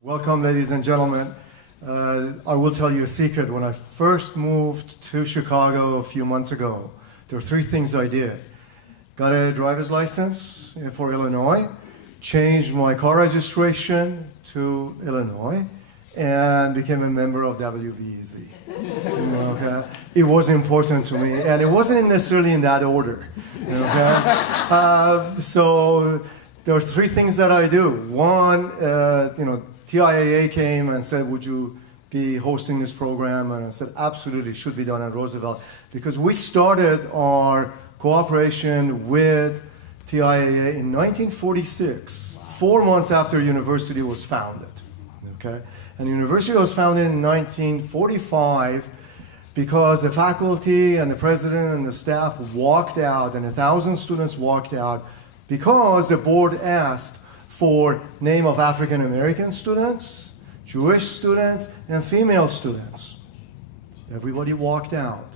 Welcome, ladies and gentlemen. I will tell you a secret. When I first moved to Chicago a few months ago, there were three things I did. Got a driver's license for Illinois, changed my car registration to Illinois, and became a member of WBEZ. Okay? It was important to me, and it wasn't necessarily in that order. Okay? So there are three things that I do. One, TIAA came and said, would you be hosting this program? And I said, absolutely, it should be done at Roosevelt. Because we started our cooperation with TIAA in 1946, 4 months after university was founded. Okay? And university was founded in 1945 because the faculty and the president and the staff walked out, and 1,000 students walked out because the board asked for name of African American students, Jewish students, and female students. Everybody walked out.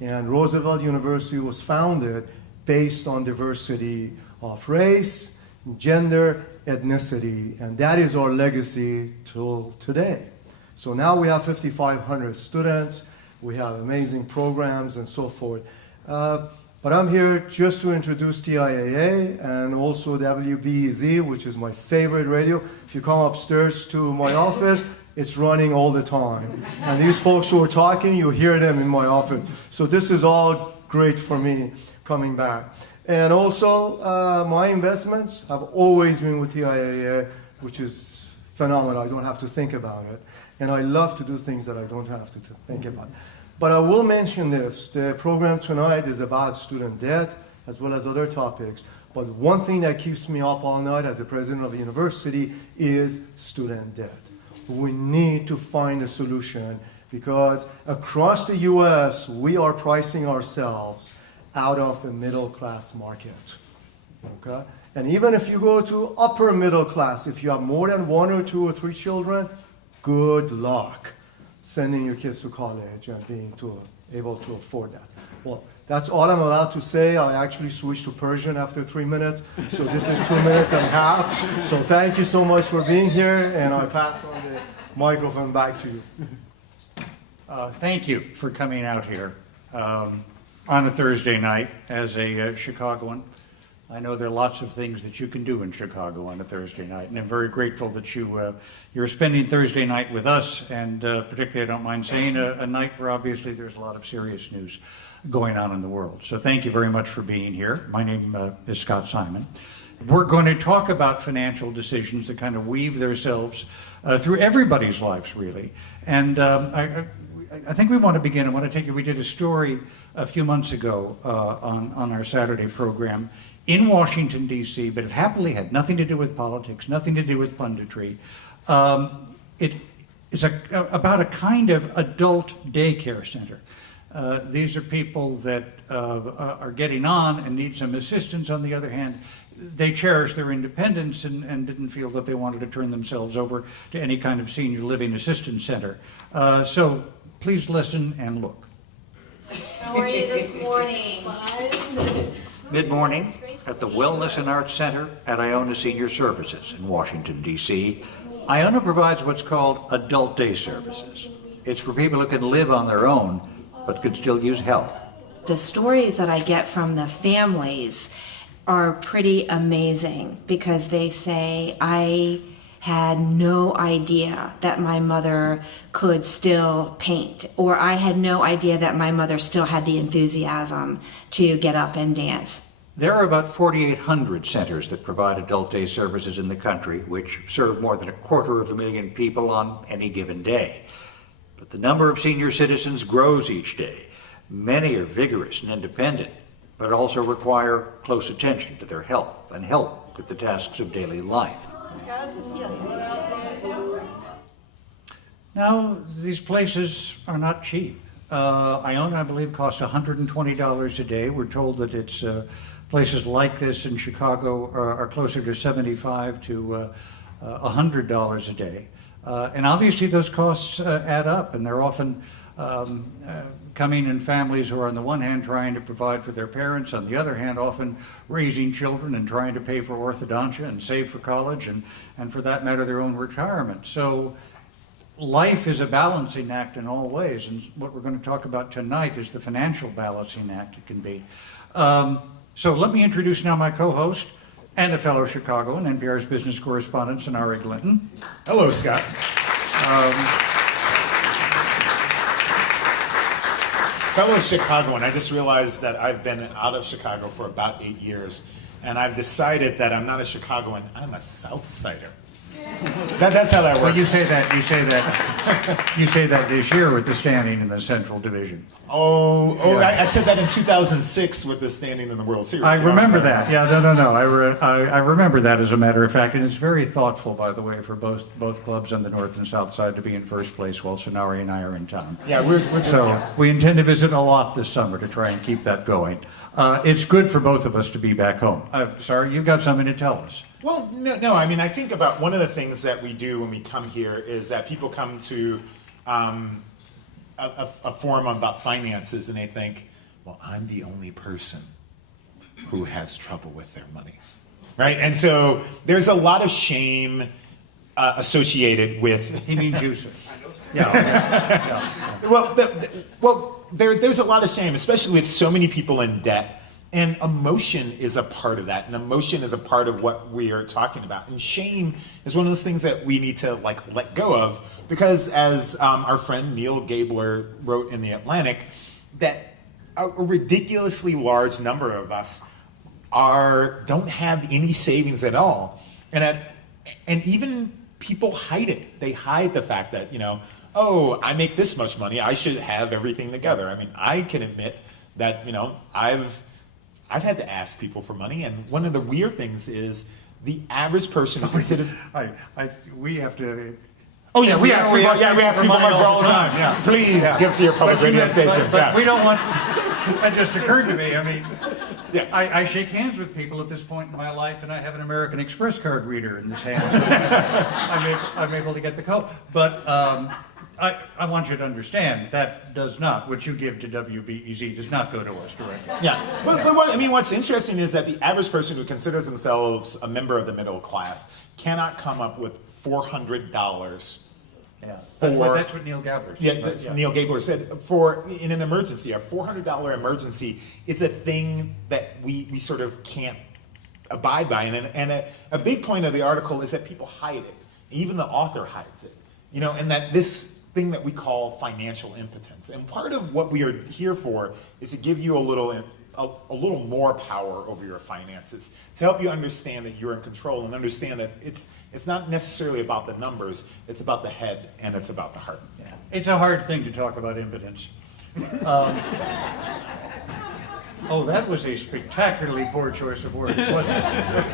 And Roosevelt University was founded based on diversity of race, gender, ethnicity, and that is our legacy till today. So now we have 5,500 students, we have amazing programs and so forth. But I'm here just to introduce TIAA and also WBEZ, which is my favorite radio. If you come upstairs to my office, it's running all the time. And these folks who are talking, you hear them in my office. So this is all great for me coming back. And also, my investments have always been with TIAA, which is phenomenal. I don't have to think about it. And I love to do things that I don't have to think about. But I will mention this, the program tonight is about student debt as well as other topics. But one thing that keeps me up all night as a president of a university is student debt. We need to find a solution because across the US, we are pricing ourselves out of a middle class market. Okay? And even if you go to upper middle class, if you have more than 1 or 2 or 3 children, good luck sending your kids to college and being able to afford that. Well, that's all I'm allowed to say. I actually switched to Persian after 3 minutes, so this is 2 minutes and a half. So thank you so much for being here, and I pass on the microphone back to you. Thank you for coming out here on a Thursday night as a Chicagoan. I know there are lots of things that you can do in Chicago on a Thursday night, and I'm very grateful that you're spending Thursday night with us, and particularly, I don't mind saying, a night where obviously there's a lot of serious news going on in the world. So thank you very much for being here. My name is Scott Simon. We're going to talk about financial decisions that kind of weave themselves through everybody's lives, really. And I think we want to begin. I want to take you, we did a story a few months ago on our Saturday program in Washington, D.C., but it happily had nothing to do with politics, nothing to do with punditry. It is about a kind of adult daycare center. These are people that are getting on and need some assistance. On the other hand, they cherish their independence and didn't feel that they wanted to turn themselves over to any kind of senior living assistance center. So please listen and look. How are you this morning? Mid-morning at the Wellness and Arts Center at Iona Senior Services in Washington, D.C. Iona provides what's called adult day services. It's for people who can live on their own, but could still use help. The stories that I get from the families are pretty amazing because they say, I had no idea that my mother could still paint, or I had no idea that my mother still had the enthusiasm to get up and dance. There are about 4,800 centers that provide adult day services in the country, which serve more than 250,000 people on any given day. But the number of senior citizens grows each day. Many are vigorous and independent, but also require close attention to their health and help with the tasks of daily life. Now, these places are not cheap. Iona, I believe, costs $120 a day. We're told that it's places like this in Chicago are closer to $75 to $100 a day. And obviously those costs add up, and they're often coming in families who are on the one hand trying to provide for their parents, on the other hand often raising children and trying to pay for orthodontia and save for college and for that matter their own retirement. So life is a balancing act in all ways, and what we're going to talk about tonight is the financial balancing act it can be. So let me introduce now my co-host and a fellow Chicagoan, NPR's business correspondent, Sonari Glinton. Hello, Scott. Fellow Chicagoan, I just realized that I've been out of Chicago for about 8 years, and I've decided that I'm not a Chicagoan, I'm a South Sider. That's how that works. Well, you say that this year with the standing in the Central Division. I said that in 2006 with the standing in the World Series. I You know what I'm remember talking that. about? Yeah, no. I remember that as a matter of fact, and it's very thoughtful, by the way, for both clubs on the North and South Side to be in first place while Sonari and I are in town. Yeah, we're just, So yes. we intend to visit a lot this summer to try and keep that going. It's good for both of us to be back home. Sorry, you've got something to tell us. Well, no. I mean, I think about one of the things that we do when we come here is that people come to a forum about finances and they think, well, I'm the only person who has trouble with their money, right? And so there's a lot of shame associated with. He means you, sir. Yeah. Well, there's a lot of shame, especially with so many people in debt. And emotion is a part of that. And emotion is a part of what we are talking about. And shame is one of those things that we need to let go of, because as our friend Neil Gabler wrote in The Atlantic, that a ridiculously large number of us don't have any savings at all. And even people hide it. They hide the fact that, oh, I make this much money, I should have everything together. I mean, I can admit that, I've had to ask people for money, and one of the weird things is the average person who considers. We have to. Oh yeah, we ask people for money all the time. Yeah. Please give to your public radio station. But we don't want. It just occurred to me. I mean, Yeah. I shake hands with people at this point in my life, and I have an American Express card reader in this hand, so I'm able to get the code. But I want you to understand that does not, what you give to WBEZ does not go to us directly. Yeah, but what's interesting is that the average person who considers themselves a member of the middle class cannot come up with $400. Yeah, For- that's what Neil Gabler said. Yeah, that's what Neil Gabler said. In an emergency, a $400 emergency is a thing that we sort of can't abide by. And a big point of the article is that people hide it. Even the author hides it. And that this thing that we call financial impotence. And part of what we are here for is to give you a little more power over your finances, to help you understand that you're in control and understand that it's not necessarily about the numbers, it's about the head and it's about the heart. Yeah. It's a hard thing to talk about impotence. Oh, that was a spectacularly poor choice of words, wasn't it?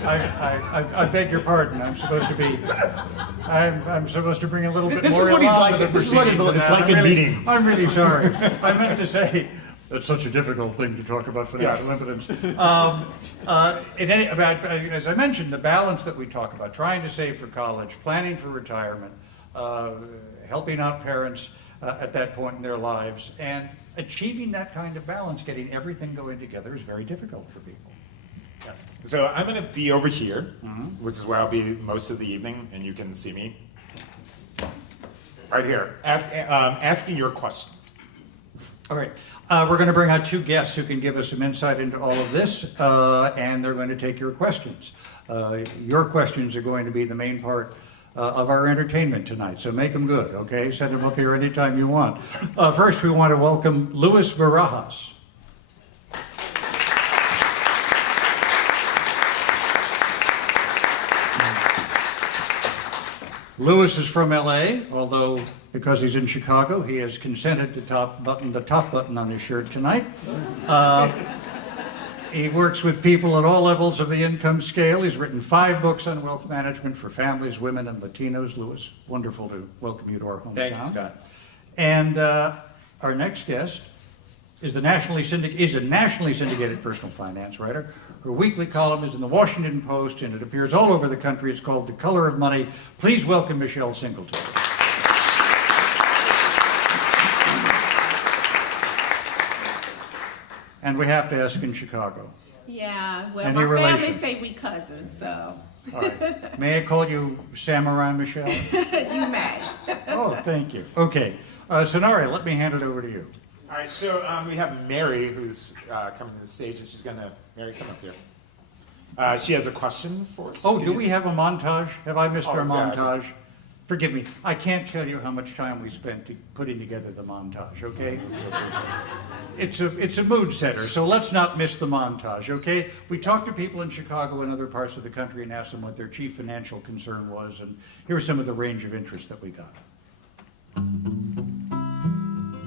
I beg your pardon. I'm supposed to bring a little bit This more. is what he's elan like. to the This is what proceedings it's than like that. in I'm really- meetings. I'm really sorry. I meant to say that's such a difficult thing to talk about financial Yes. impotence. As I mentioned, the balance that we talk about, trying to save for college, planning for retirement, helping out parents at that point in their lives, and achieving that kind of balance, getting everything going together is very difficult for people. Yes. So I'm going to be over here, which is where I'll be most of the evening, and you can see me right here, asking your questions. All right. We're going to bring out two guests who can give us some insight into all of this, and they're going to take your questions. Your questions are going to be the main part of our entertainment tonight, so make them good, okay? Send them up here anytime you want. First, we want to welcome Louis Barajas. Louis is from LA, although because he's in Chicago, he has consented to the top button on his shirt tonight. He works with people at all levels of the income scale. He's written 5 books on wealth management for families, women, and Latinos. Louis, wonderful to welcome you to our hometown. Thank you, Scott. And our next guest is a nationally syndicated personal finance writer. Her weekly column is in the Washington Post, and it appears all over the country. It's called The Color of Money. Please welcome Michelle Singletary. And we have to ask in Chicago. Yeah, well, Any my relation? family say we cousins, so All right. May I call you Samurai Michelle? you may. Oh, thank you. Okay. Sonari, let me hand it over to you. All right, so we have Mary who's coming to the stage, and she's going to, Mary, come up here. She has a question for us. Oh, do we have a montage? Have I missed Oh, our sorry. montage? Forgive me. I can't tell you how much time we spent putting together the montage, okay? It's a mood setter, so let's not miss the montage, okay? We talked to people in Chicago and other parts of the country and asked them what their chief financial concern was, and here are some of the range of interest that we got.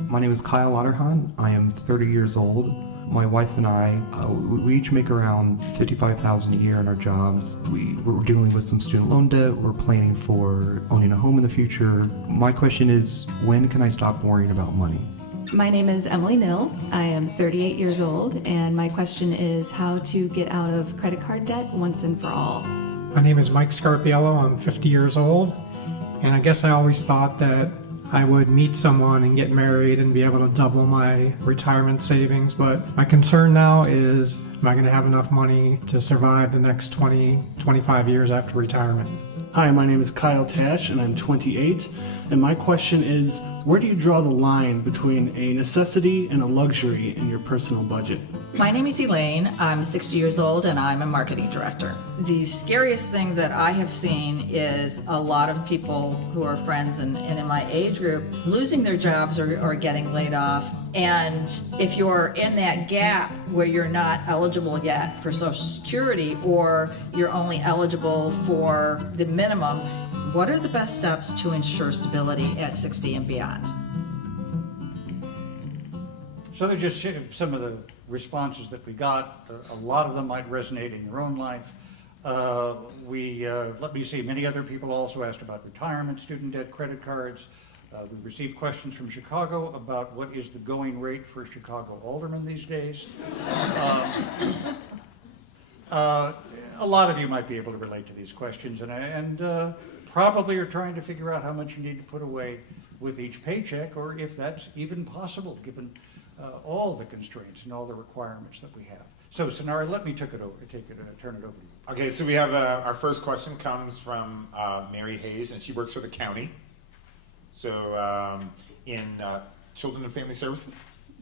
My name is Kyle Otterhan. I am 30 years old. My wife and I, we each make around $55,000 a year in our jobs. We're dealing with some student loan debt. We're planning for owning a home in the future. My question is, when can I stop worrying about money? My name is Emily Nill. I am 38 years old, and my question is how to get out of credit card debt once and for all. My name is Mike Scarpiello. I'm 50 years old, and I guess I always thought that I would meet someone and get married and be able to double my retirement savings, but my concern now is, am I going to have enough money to survive the next 20, 25 years after retirement? Hi, my name is Kyle Tash and I'm 28, and my question is, where do you draw the line between a necessity and a luxury in your personal budget? My name is Elaine. I'm 60 years old and I'm a marketing director. The scariest thing that I have seen is a lot of people who are friends and in my age group losing their jobs or getting laid off. And if you're in that gap where you're not eligible yet for Social Security or you're only eligible for the minimum, what are the best steps to ensure stability at 60 and beyond? So they're just some of the responses that we got. A lot of them might resonate in your own life. Let me see, many other people also asked about retirement, student debt, credit cards. We received questions from Chicago about what is the going rate for Chicago aldermen these days. A lot of you might be able to relate to these questions and probably are trying to figure out how much you need to put away with each paycheck, or if that's even possible given all the constraints and all the requirements that we have. So, Sonari, let me turn it over to you. Okay, so we have our first question comes from Mary Hayes, and she works for the county. So in Children and Family Services?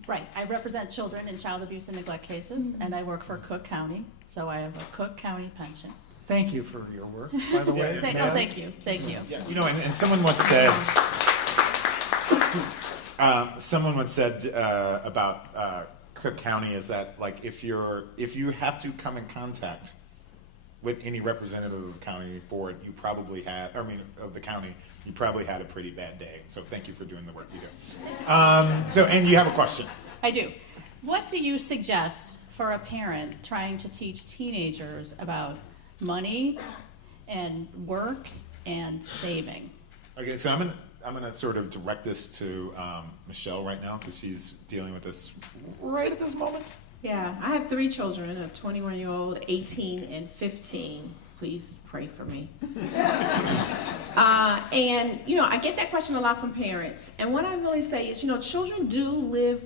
Right. I represent children in child abuse and neglect cases, and I work for Cook County. So I have a Cook County pension. Thank you for your work, by the way. Thank you. Thank you. Yeah, you know, and someone once said, about Cook County is that, like, if you have to come in contact with any representative of the county board, of the county, you probably had a pretty bad day. So thank you for doing the work you do. And you have a question. I do. What do you suggest for a parent trying to teach teenagers about money and work and saving? Okay, so I'm gonna sort of direct this to Michelle right now because she's dealing with this right at this moment. Yeah, I have 3 children, a 21-year-old, 18, and 15. Please pray for me. And, I get that question a lot from parents. And what I really say is, children do live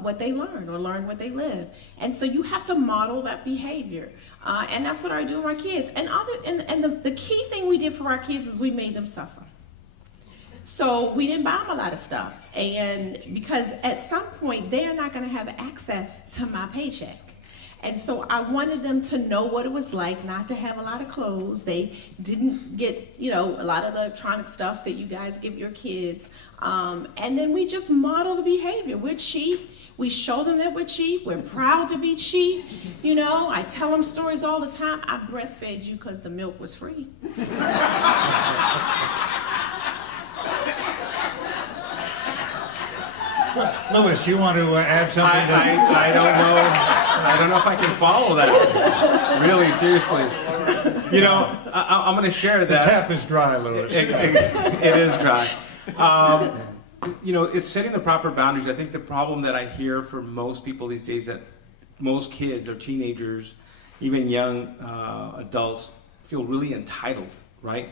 what they learn or learn what they live. And so you have to model that behavior. And that's what I do with my kids. And the key thing we did for our kids is we made them suffer. So we didn't buy them a lot of stuff, and because at some point they're not going to have access to my paycheck. And so I wanted them to know what it was like not to have a lot of clothes. They didn't get, a lot of electronic stuff that you guys give your kids. And then we just model the behavior. We're cheap. We show them that we're cheap. We're proud to be cheap. I tell them stories all the time. I breastfed you because the milk was free. Louis, you want to add something? I don't know. I don't know if I can follow that. Really, seriously. I'm going to share that. The tap is dry, Louis. It is dry. It's setting the proper boundaries. I think the problem that I hear for most people these days that most kids or teenagers, even young adults, feel really entitled, right?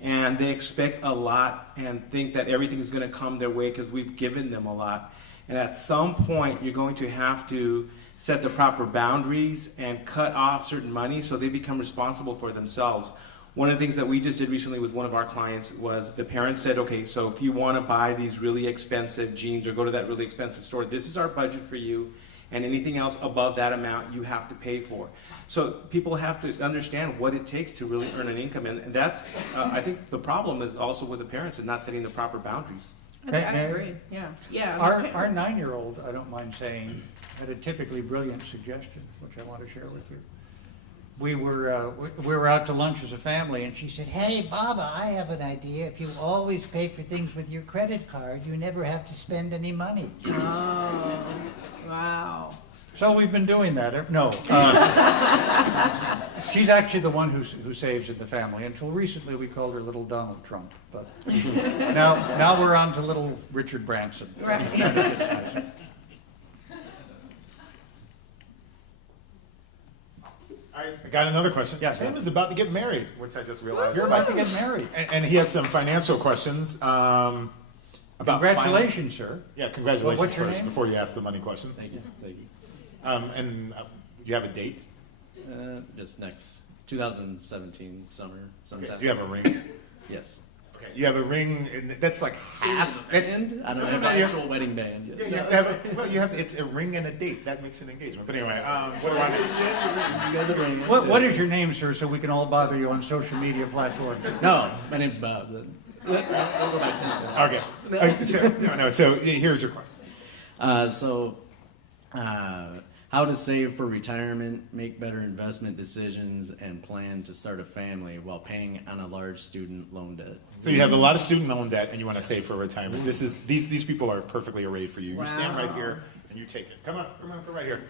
And they expect a lot and think that everything is going to come their way because we've given them a lot. And at some point, you're going to have to set the proper boundaries and cut off certain money so they become responsible for themselves. One of the things that we just did recently with one of our clients was the parents said, okay, so if you want to buy these really expensive jeans or go to that really expensive store, this is our budget for you, and anything else above that amount you have to pay for. So people have to understand what it takes to really earn an income, and that's, I think the problem is also with the parents and not setting the proper boundaries. I agree. Yeah. Our 9-year-old, I don't mind saying, had a typically brilliant suggestion, which I want to share with you. We were out to lunch as a family, and she said, Hey, Baba, I have an idea. If you always pay for things with your credit card, you never have to spend any money. Oh, wow. So we've been doing that. No. She's actually the one who saves in the family. Until recently, we called her Little Donald Trump. But now we're on to Little Richard Branson. Right. It's nice. I got another question. Yeah, Tim is about to get married, which I just realized. You're about to get married. And he has some financial questions. About Congratulations, sir. Yeah, congratulations What's your first name? before you ask the money questions. Thank you. And you have a date? Just next 2017 summer sometime. Okay. Do you have a ring? Yes. Okay. You have a ring, and that's like half. Band? I don't have an actual wedding band yet. Yeah, you have to have it's a ring and a date. That makes an engagement. But anyway, what do I do? You got the ring. What is your name, sir, so we can all bother you on social media platforms? No, my name's Bob. Okay. So here's your question. How to save for retirement, make better investment decisions, and plan to start a family while paying on a large student loan debt. So you have a lot of student loan debt, and you want to save for retirement. These people are perfectly arrayed for you. You stand right here, and you take it. Come on, right here.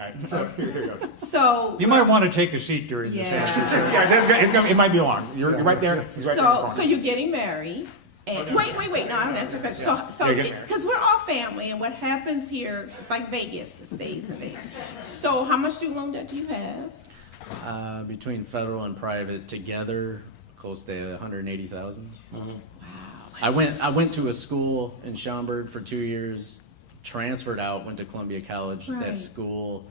All right. So here goes. So you might want to take a seat during this answer. Yeah, it might be long. You're right there. He's right there. So you're getting married. And wait, no, I'm not talking about. So because we're all family, and what happens here, it's like Vegas, it stays in Vegas. So how much student loan debt do you have? Between federal and private together, close to $180,000. Wow. I went to a school in Schaumburg for 2 years, transferred out, went to Columbia College. Right. That school,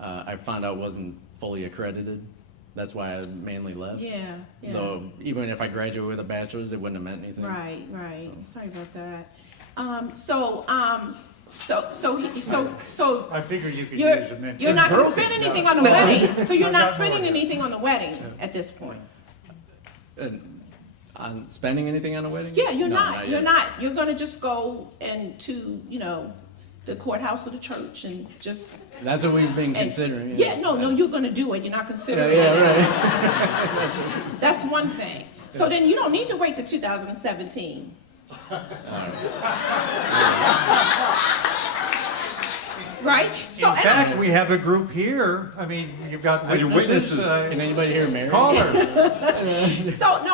I found out wasn't fully accredited. That's why I mainly left. Yeah. So even if I graduated with a bachelor's, it wouldn't have meant anything. Right. So. Sorry about that. So I figure you could use a mint. You're not going to spend anything on the wedding. So you're not spending anything on the wedding at this point. On spending anything on a wedding? Yeah, you're No, not. You're yet. not. You're going to just go into the courthouse or the church and just. That's what we've been considering. Yeah, no, you're going to do it. You're not considering it. Yeah, right. That's one thing. So then you don't need to wait till 2017. Right? So, In fact, we have a group here. I mean, you've got witnesses. Can anybody here marry? Call her. So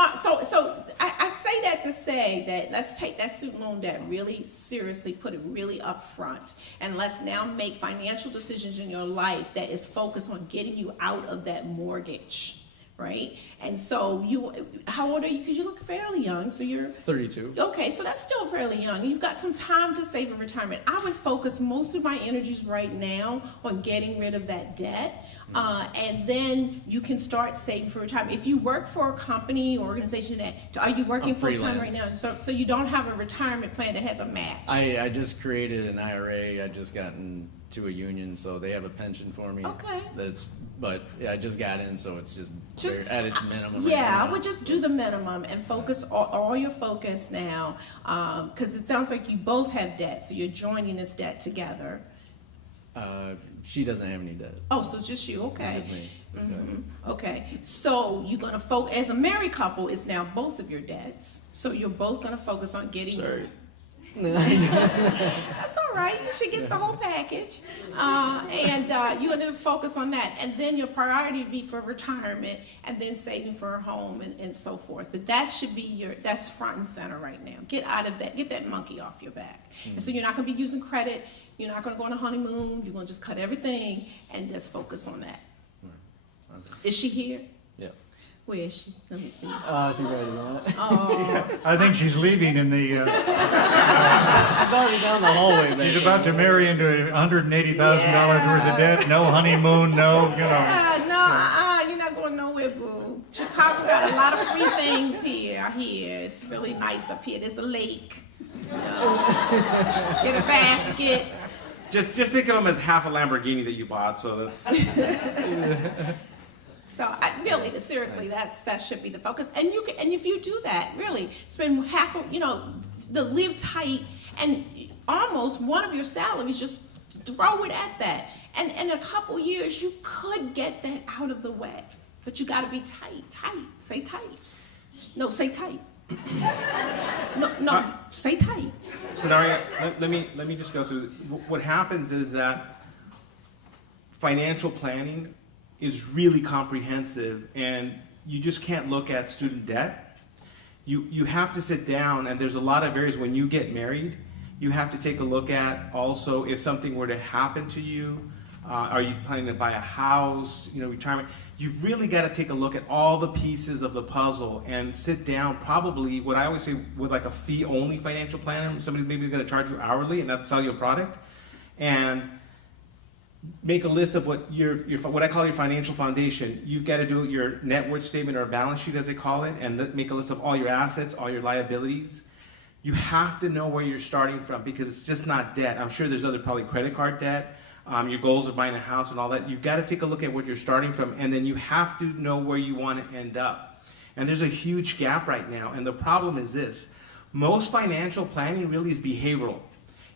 I say that to say that let's take that student loan debt really seriously, put it really up front, and let's now make financial decisions in your life that is focused on getting you out of that mortgage. Right? And so how old are you? Because you look fairly young. So you're 32. Okay, so that's still fairly young. You've got some time to save in retirement. I would focus most of my energies right now on getting rid of that debt. And then you can start saving for retirement. If you work for a company or organization, are you working full time right now? So you don't have a retirement plan that has a match. I just created an IRA. I just got into a union, so they have a pension for me. Okay. But I just got in, so it's just at its minimum. Yeah, right now. I would just do the minimum and focus all your focus now, because it sounds like you both have debt, so you're joining this debt together. She doesn't have any debt. Oh, so it's just you, okay. It's just me. Mm-hmm. Okay, so you're going to focus, as a married couple, it's now both of your debts. So you're both going to focus on getting... Sorry. That's all right. She gets the whole package. And you're going to just focus on that. And then your priority would be for retirement and then saving for a home and so forth. But that should be that's front and center right now. Get out of that. Get that monkey off your back. And so you're not going to be using credit. You're not going to go on a honeymoon. You're going to just cut everything and just focus on that. Is she here? Yeah. Where is she? Let me see. She's already on it. Oh. I think she's leaving in the, She's already down the hallway, baby. she's about to marry into $180,000 worth of debt, no honeymoon, no, you know. You're not going nowhere, boo. Chicago got a lot of free things here. It's really nice up here. There's a lake. You know. Get a basket. Just think of them as half a Lamborghini that you bought, so that's... So really, seriously, that should be the focus. And if you do that, really spend half of, to live tight and almost one of your salaries, just throw it at that. And in a couple years, you could get that out of the way. But you got to be tight. Say tight. No, say tight. No, say tight. So Daria, let me just go through. What happens is that financial planning is really comprehensive, and you just can't look at student debt. You have to sit down, and there's a lot of areas when you get married, you have to take a look at also if something were to happen to you. Are you planning to buy a house, retirement? You've really got to take a look at all the pieces of the puzzle and sit down, probably what I always say with like a fee-only financial planner. Somebody's maybe going to charge you hourly and not sell you a product. And make a list of what what I call your financial foundation. You've got to do your net worth statement or a balance sheet, as they call it, and make a list of all your assets, all your liabilities. You have to know where you're starting from because it's just not debt. I'm sure there's other probably credit card debt. Your goals of buying a house and all that. You've got to take a look at what you're starting from, and then you have to know where you want to end up. And there's a huge gap right now, and the problem is this. Most financial planning really is behavioral.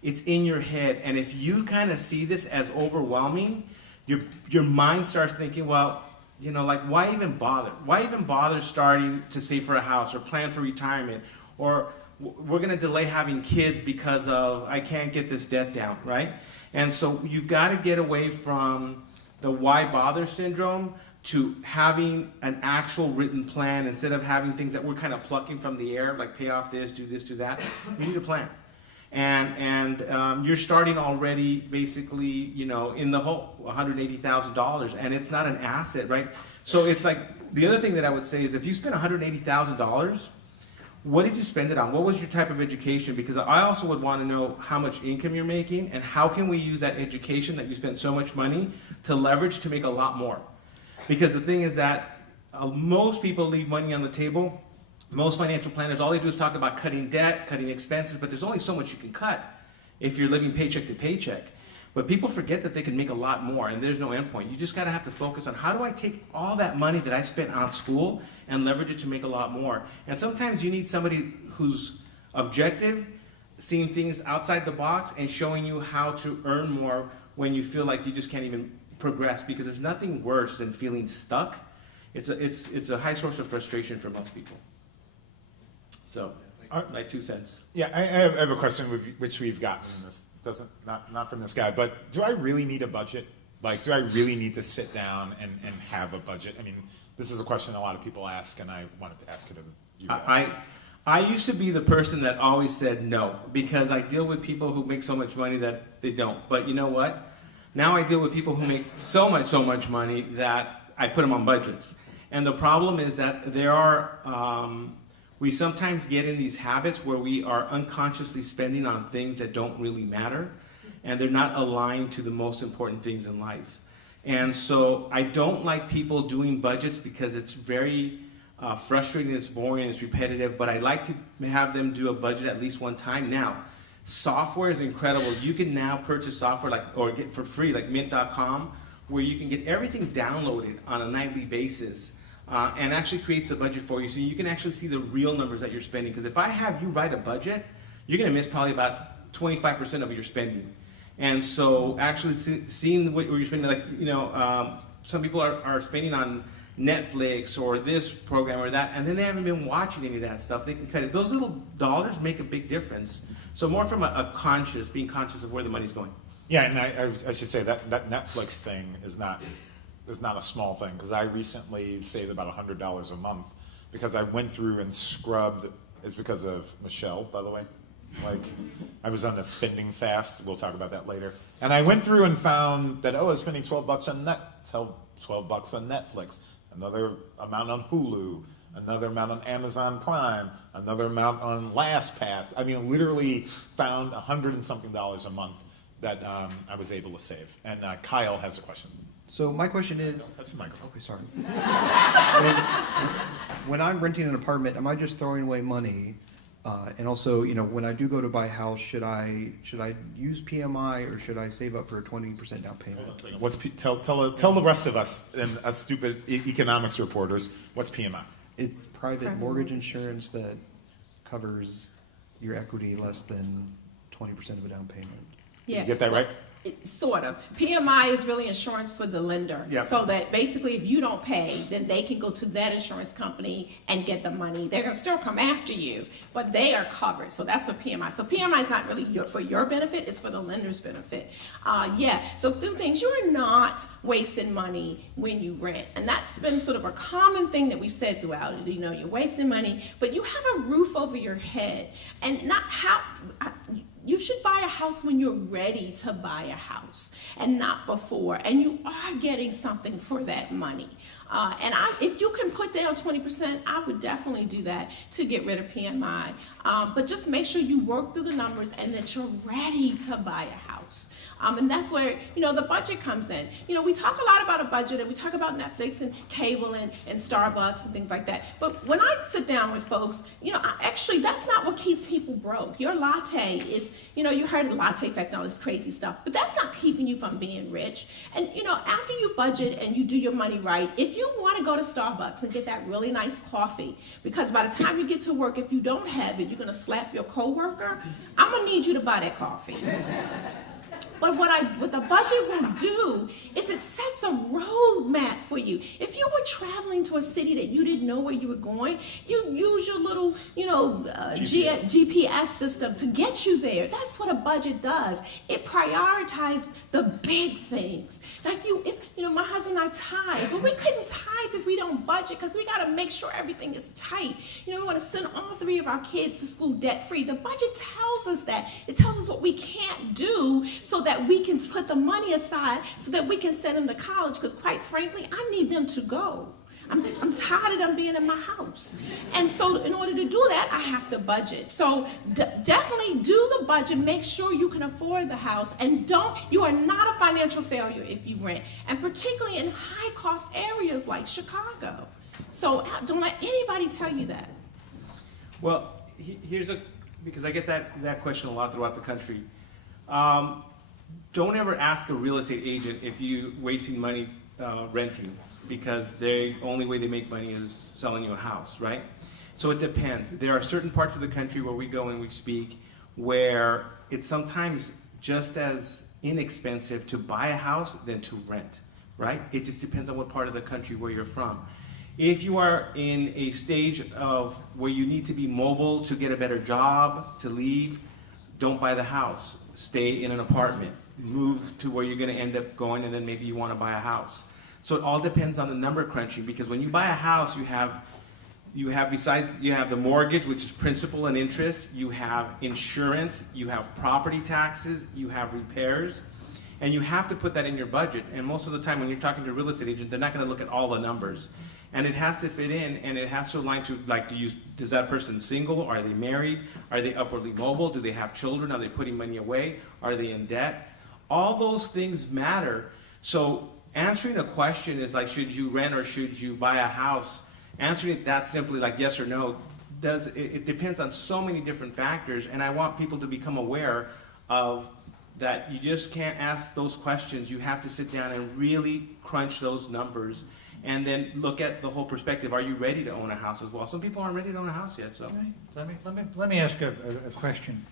It's in your head, and if you kind of see this as overwhelming, your mind starts thinking, well, why even bother? Why even bother starting to save for a house or plan for retirement? Or we're going to delay having kids because of I can't get this debt down, right? And so you've got to get away from the why bother syndrome to having an actual written plan instead of having things that we're kind of plucking from the air, like pay off this, do that. You need a plan. And you're starting already basically, in the hole, $180,000, and it's not an asset, right? So it's like, the other thing that I would say is if you spend $180,000, what did you spend it on? What was your type of education? Because I also would want to know how much income you're making and how can we use that education that you spent so much money to leverage to make a lot more. Because the thing is that most people leave money on the table. Most financial planners, all they do is talk about cutting debt, cutting expenses, but there's only so much you can cut if you're living paycheck to paycheck. But people forget that they can make a lot more, and there's no end point. You just gotta have to focus on how do I take all that money that I spent on school and leverage it to make a lot more. And sometimes you need somebody who's objective, seeing things outside the box, and showing you how to earn more when you feel like you just can't even progress, because there's nothing worse than feeling stuck. It's a high source of frustration for most people. So, my 2 cents. Yeah, I have a question which we've gotten. This doesn't not from this guy, but do I really need a budget? Like, do I really need to sit down and have a budget? I mean, this is a question a lot of people ask, and I wanted to ask it of you guys. I used to be the person that always said no, because I deal with people who make so much money that they don't. But you know what? Now I deal with people who make so much money that I put them on budgets. And the problem is that there are, we sometimes get in these habits where we are unconsciously spending on things that don't really matter, and they're not aligned to the most important things in life. And so I don't like people doing budgets because it's very frustrating, it's boring, it's repetitive, but I like to have them do a budget at least one time. Now, software is incredible. You can now purchase software or get for free, like mint.com, where you can get everything downloaded on a nightly basis. And actually creates a budget for you, so you can actually see the real numbers that you're spending. Because if I have you write a budget, you're going to miss probably about 25% of your spending. And so actually seeing what you're spending, some people are spending on Netflix or this program or that, and then they haven't been watching any of that stuff. They can cut it. Those little dollars make a big difference. So more from being conscious of where the money's going. Yeah, and I should say that Netflix thing is not a small thing, because I recently saved about $100 a month because I went through and scrubbed. It's because of Michelle, by the way. Like, I was on a spending fast. We'll talk about that later. And I went through and found that, I was spending $12 on $12 on Netflix. another amount on Hulu, another amount on Amazon Prime, another amount on LastPass. I mean, literally found $100 and something a month that I was able to save. And Kyle has a question. So my question is, That's the microphone. okay, sorry. When I'm renting an apartment, am I just throwing away money? And also, when I do go to buy a house, should I use PMI or should I save up for a 20% down payment? Tell the rest of us and us stupid economics reporters, what's PMI? It's private mortgage insurance that covers your equity less than 20% of a down payment. Yeah. You get that right? Sort of. PMI is really insurance for the lender. Yep. So that basically if you don't pay, then they can go to that insurance company and get the money. They're going to still come after you, but they are covered. So that's what PMI. So PMI is not really for your benefit, it's for the lender's benefit. So two things. You are not wasting money when you rent. And that's been sort of a common thing that we've said throughout it. You're wasting money, but you have a roof over your head. And you should buy a house when you're ready to buy a house and not before. And you are getting something for that money. If you can put down 20%, I would definitely do that to get rid of PMI. But just make sure you work through the numbers and that you're ready to buy a house. And that's where, the budget comes in. We talk a lot about a budget and we talk about Netflix and cable and Starbucks and things like that. But when I sit down with folks, actually that's not what keeps people broke. Your latte is, you heard of the latte effect and all this crazy stuff, but that's not keeping you from being rich. And, after you budget and you do your money right, if you want to go to Starbucks and get that really nice coffee, because by the time you get to work, if you don't have it, you're going to slap your coworker, I'm going to need you to buy that coffee. But what the budget will do is it sets a roadmap for you. If you were traveling to a city that you didn't know where you were going, you use your little, GPS system to get you there. That's what a budget does. It prioritizes the big things. Like my husband and I tithe, but we couldn't tithe if we don't budget because we got to make sure everything is tight. We want to send all 3 of our kids to school debt-free. The budget tells us that. It tells us what we can't do so that we can put the money aside so that we can send them to college because quite frankly, I need them to go. I'm tired of them being in my house. And so in order to do that, I have to budget. So definitely do the budget. Make sure you can afford the house. And you are not a financial failure if you rent. And particularly in high cost areas like Chicago. So don't let anybody tell you that. Well, because I get that question a lot throughout the country. Don't ever ask a real estate agent if you're wasting money renting, because the only way they make money is selling you a house, right? So it depends. There are certain parts of the country where we go and we speak where it's sometimes just as inexpensive to buy a house than to rent, right? It just depends on what part of the country where you're from. If you are in a stage of where you need to be mobile to get a better job, to leave, don't buy the house. Stay in an apartment. Move to where you're going to end up going, and then maybe you want to buy a house. So it all depends on the number crunching, because when you buy a house, you have the mortgage, which is principal and interest, you have insurance, you have property taxes, you have repairs, and you have to put that in your budget. And most of the time when you're talking to a real estate agent, they're not going to look at all the numbers. And it has to fit in, and it has to align to, is that person single? Are they married? Are they upwardly mobile? Do they have children? Are they putting money away? Are they in debt? All those things matter. So answering a question is like, should you rent or should you buy a house? Answering it that simply, like yes or no, it depends on so many different factors. And I want people to become aware of that. You just can't ask those questions. You have to sit down and really crunch those numbers. And then look at the whole perspective. Are you ready to own a house as well? Some people aren't ready to own a house yet. So Let me ask a question.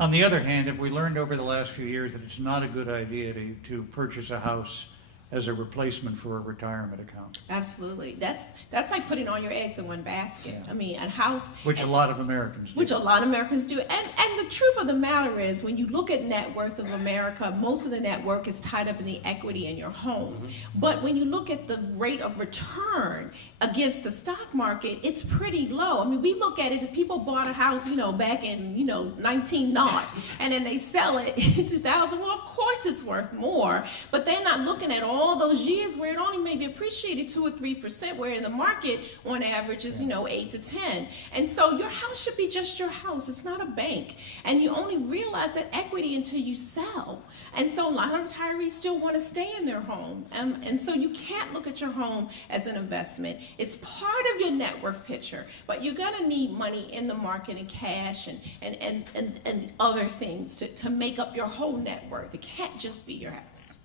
On the other hand, have we learned over the last few years that it's not a good idea to purchase a house as a replacement for a retirement account? Absolutely. That's like putting all your eggs in one basket. Yeah. I mean, a house. Which a lot of Americans do. Which a lot of Americans do. And the truth of the matter is, when you look at net worth of America, most of the net worth is tied up in the equity in your home. Mm-hmm. But when you look at the rate of return against the stock market, it's pretty low. I mean, we look at it, if people bought a house, back in, 1900, and then they sell it in 2000, well, of course it's worth more. But they're not looking at all all those years where it only maybe appreciated 2 or 3%, where in the market on average is 8 to 10. And so your house should be just your house. It's not a bank. And you only realize that equity until you sell. And so a lot of retirees still want to stay in their home. And so you can't look at your home as an investment. It's part of your net worth picture, but you're going to need money in the market and cash and other things to make up your whole net worth. It can't just be your house.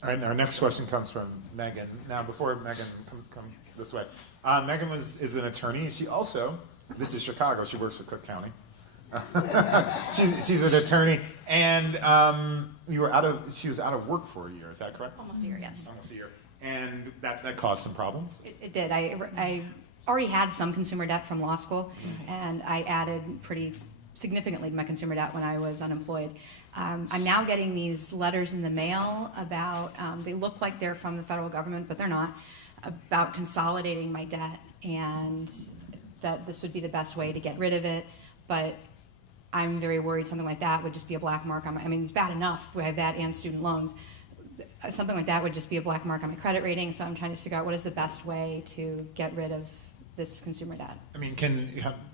All right, our next question comes from Megan. Now, before Megan comes this way, Megan is an attorney. She also, this is Chicago, she works for Cook County. She's an attorney, and she was out of work for a year. Is that correct? Almost a year, yes. Almost a year, and that caused some problems. It did. I already had some consumer debt from law school, and I added pretty significantly to my consumer debt when I was unemployed. I'm now getting these letters in the mail about, they look like they're from the federal government, but they're not, about consolidating my debt, and that this would be the best way to get rid of it. But I'm very worried something like that would just be a black mark on my, I mean, it's bad enough we have that and student loans. Something like that would just be a black mark on my credit rating, so I'm trying to figure out what is the best way to get rid of this consumer debt. I mean,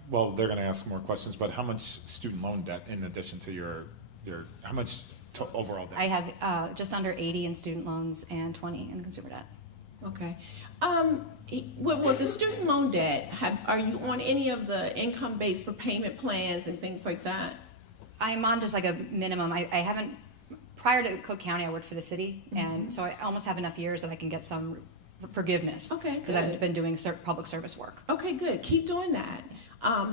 well, they're going to ask more questions, but how much student loan debt in addition to your how much overall debt? I have just under 80 in student loans and 20 in consumer debt. Okay. With the student loan debt, are you on any of the income-based repayment plans and things like that? I'm on just like a minimum. I haven't, prior to Cook County, I worked for the city, and so I almost have enough years that I can get some forgiveness. Okay, because I've been doing public service work. Okay, good. Keep doing that.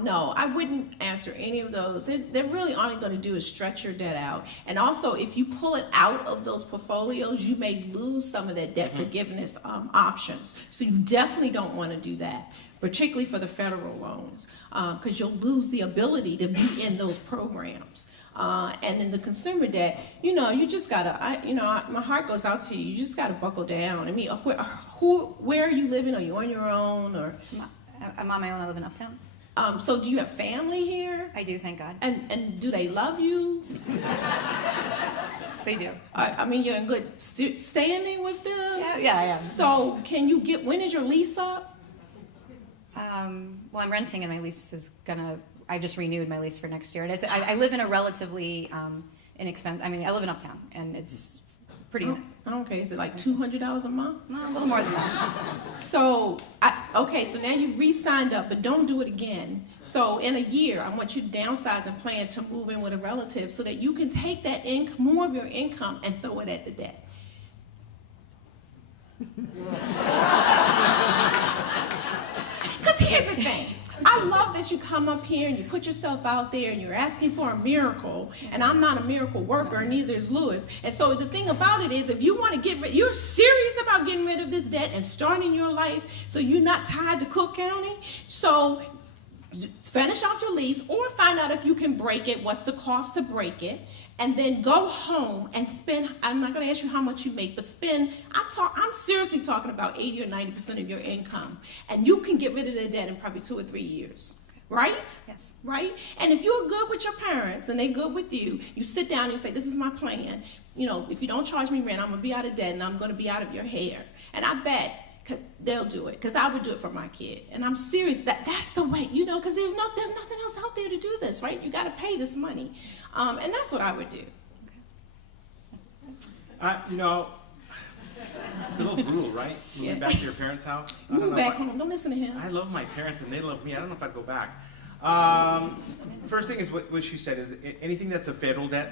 No, I wouldn't answer any of those. They're really only going to do is stretch your debt out. And also, if you pull it out of those portfolios, you may lose some of that debt forgiveness options. So you definitely don't want to do that, particularly for the federal loans, because you'll lose the ability to be in those programs. And then the consumer debt, you just gotta, my heart goes out to you. You just gotta buckle down. I mean, where are you living? Are you on your own, or? I'm on my own. I live in Uptown. So do you have family here? I do, thank God. And do they love you? They do. I mean, you're in good standing with them? Yeah, I am. So when is your lease up? Well, I'm renting, and my lease is I just renewed my lease for next year. And I live in a relatively inexpensive, I live in Uptown, and it's pretty nice. Okay, is it like $200 a month? No, a little more than that. So, so now you re-signed up, but don't do it again. So in a year, I want you to downsize and plan to move in with a relative so that you can take that more of your income and throw it at the debt. Because here's the thing. I love that you come up here and you put yourself out there and you're asking for a miracle, and I'm not a miracle worker, and neither is Lewis. And so the thing about it is, if you want to you're serious about getting rid of this debt and starting your life so you're not tied to Cook County, so finish off your lease or find out if you can break it, what's the cost to break it, and then go home and spend, I'm not going to ask you how much you make, but spend, I'm seriously talking about 80 or 90% of your income. And you can get rid of the debt in probably 2 or 3 years. Right? Yes. Right? And if you're good with your parents and they're good with you, you sit down and you say, this is my plan. If you don't charge me rent, I'm going to be out of debt and I'm going to be out of your hair. And I bet they'll do it, because I would do it for my kid. And I'm serious, that's the way, because there's nothing else out there to do this, right? You got to pay this money. And that's what I would do. It's a little brutal, right? Moving back to your parents' house. Move back home. Don't listen to him. I love my parents and they love me. I don't know if I'd go back. First thing is what she said is anything that's a federal debt,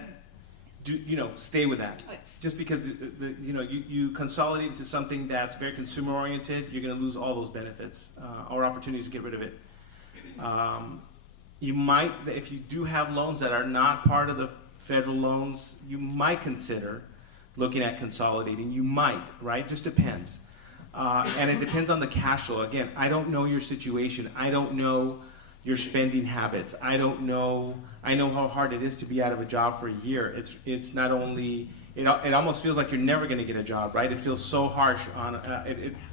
stay with that. Okay. Just because you consolidate into something that's very consumer oriented, you're going to lose all those benefits or opportunities to get rid of it. You might, if you do have loans that are not part of the federal loans, you might consider looking at consolidating. You might, right? Just depends. And it depends on the cash flow. Again, I don't know your situation. I don't know your spending habits. I know how hard it is to be out of a job for a year. It's not only, it almost feels like you're never going to get a job, right? It feels so harsh on,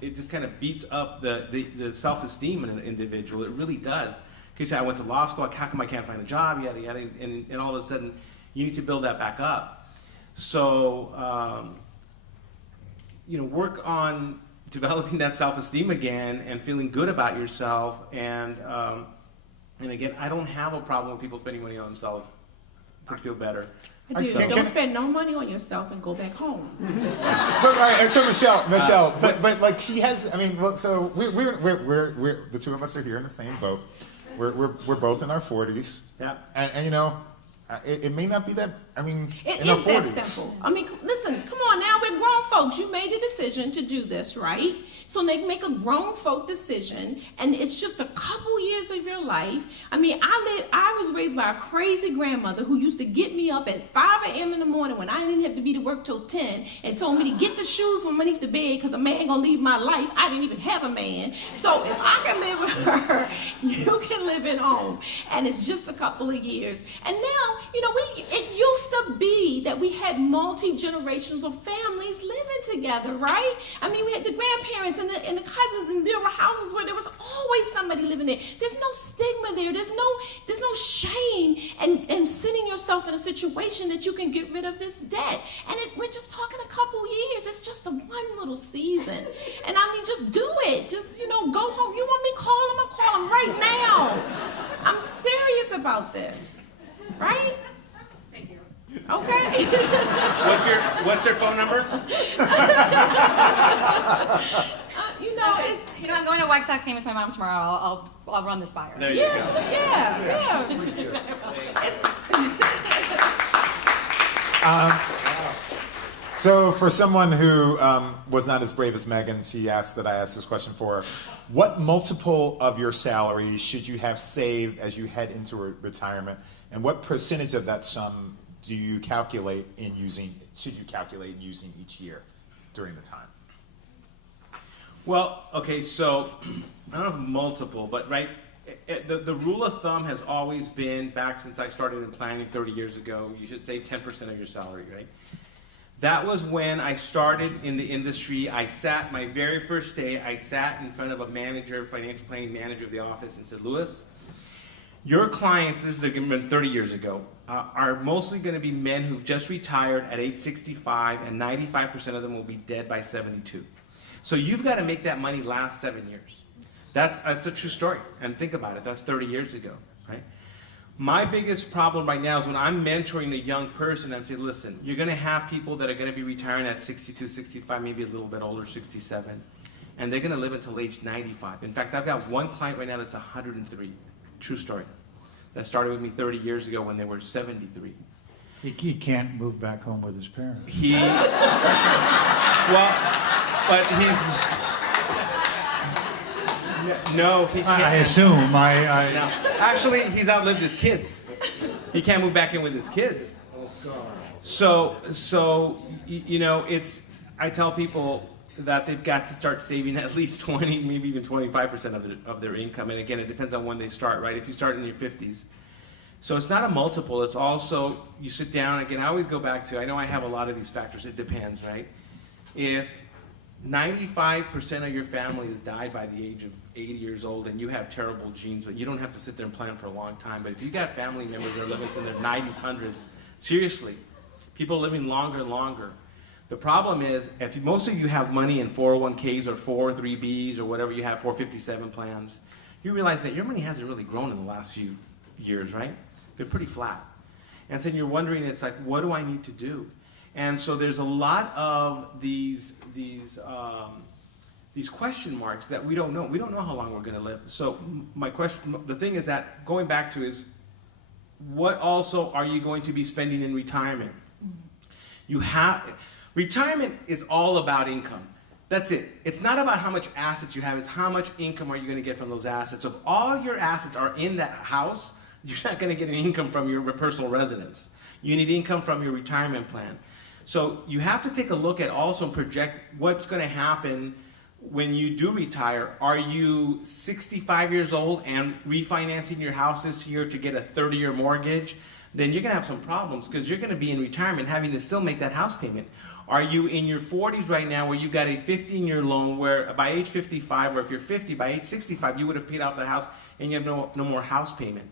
it just kind of beats up the self-esteem in an individual. It really does. Because I went to law school, how come I can't find a job, yada, yada, and all of a sudden you need to build that back up. So work on developing that self-esteem again and feeling good about yourself. And again, I don't have a problem with people spending money on themselves to feel better. I do. Don't spend no money on yourself and go back home. But right, and so Michelle, but like she has. I mean, look, so we're the two of us are here in the same boat. We're both in our 40s. Yeah. And you know, it may not be that. I mean, It in our is that 40s. simple. I mean, listen, come on now, we're grown folks. You made a decision to do this, right? So they make a grown folk decision, and it's just a couple years of your life. I mean, I was raised by a crazy grandmother who used to get me up at 5 a.m. in the morning when I didn't have to be to work till 10 and told me to get the shoes from underneath the bed because a man gonna leave my life. I didn't even have a man. So if I can live with her, you can live at home. And it's just a couple of years. And now, you know, it used to be that we had multi-generations of families living together, right? I mean, we had the grandparents and the cousins, and there were houses where there was always somebody living there. There's no stigma there. There's no shame and sending yourself in a situation that you can get rid of this debt. And we're just talking a couple years. It's just a one little season. And I mean, just do it. Just, you know, go home. You want me to call him? I'll call him right now. I'm serious about this, right? Okay. What's your phone number? I'm going to White Sox game with my mom tomorrow. I'll run this by her. There you go. So for someone who was not as brave as Megan, she asked that I ask this question for her. What multiple of your salary should you have saved as you head into retirement? And what percentage of that sum should you calculate in using each year during the time? Well, okay, so I don't know if multiple, but right, the rule of thumb has always been, back since I started in planning 30 years ago, you should save 10% of your salary, right? That was when I started in the industry. My very first day, I sat in front of a financial planning manager of the office, and said, Louis, your clients, this is been 30 years ago, are mostly going to be men who've just retired at age 65, and 95% of them will be dead by 72. So you've got to make that money last 7 years. That's a true story. And think about it, that's 30 years ago, right? My biggest problem right now is when I'm mentoring a young person, I'm saying, listen, you're going to have people that are going to be retiring at 62, 65, maybe a little bit older, 67, and they're going to live until age 95. In fact, I've got one client right now that's 103. True story. That started with me 30 years ago when they were 73. He can't move back home with his parents. But he's... No, he can't. I assume. No. Actually, he's outlived his kids. He can't move back in with his kids. So you know, I tell people that they've got to start saving at least 20, maybe even 25% of their income. And again, it depends on when they start, right? If you start in your 50s. So it's not a multiple, it's also, you sit down, again, I always go back to, I know I have a lot of these factors, it depends, right? If 95% of your family has died by the age of 80 years old and you have terrible genes, but you don't have to sit there and plan for a long time. But if you got family members that are living in their 90s, 100s, seriously, people are living longer and longer. The problem is, if most of you have money in 401ks or 403bs or whatever you have, 457 plans, you realize that your money hasn't really grown in the last few years, right? They're pretty flat. And so you're wondering, it's like, what do I need to do? And so there's a lot of these question marks that we don't know. We don't know how long we're going to live. So my question, the thing is that, going back to is, what also are you going to be spending in retirement? Retirement is all about income. That's it. It's not about how much assets you have, it's how much income are you going to get from those assets. So if all your assets are in that house, you're not going to get any income from your personal residence. You need income from your retirement plan. So you have to take a look at also and project what's going to happen when you do retire. Are you 65 years old and refinancing your house this year to get a 30-year mortgage? Then you're going to have some problems because you're going to be in retirement having to still make that house payment. Are you in your 40s right now where you got a 15-year loan where by age 55, or if you're 50, by age 65, you would have paid off the house and you have no more house payment?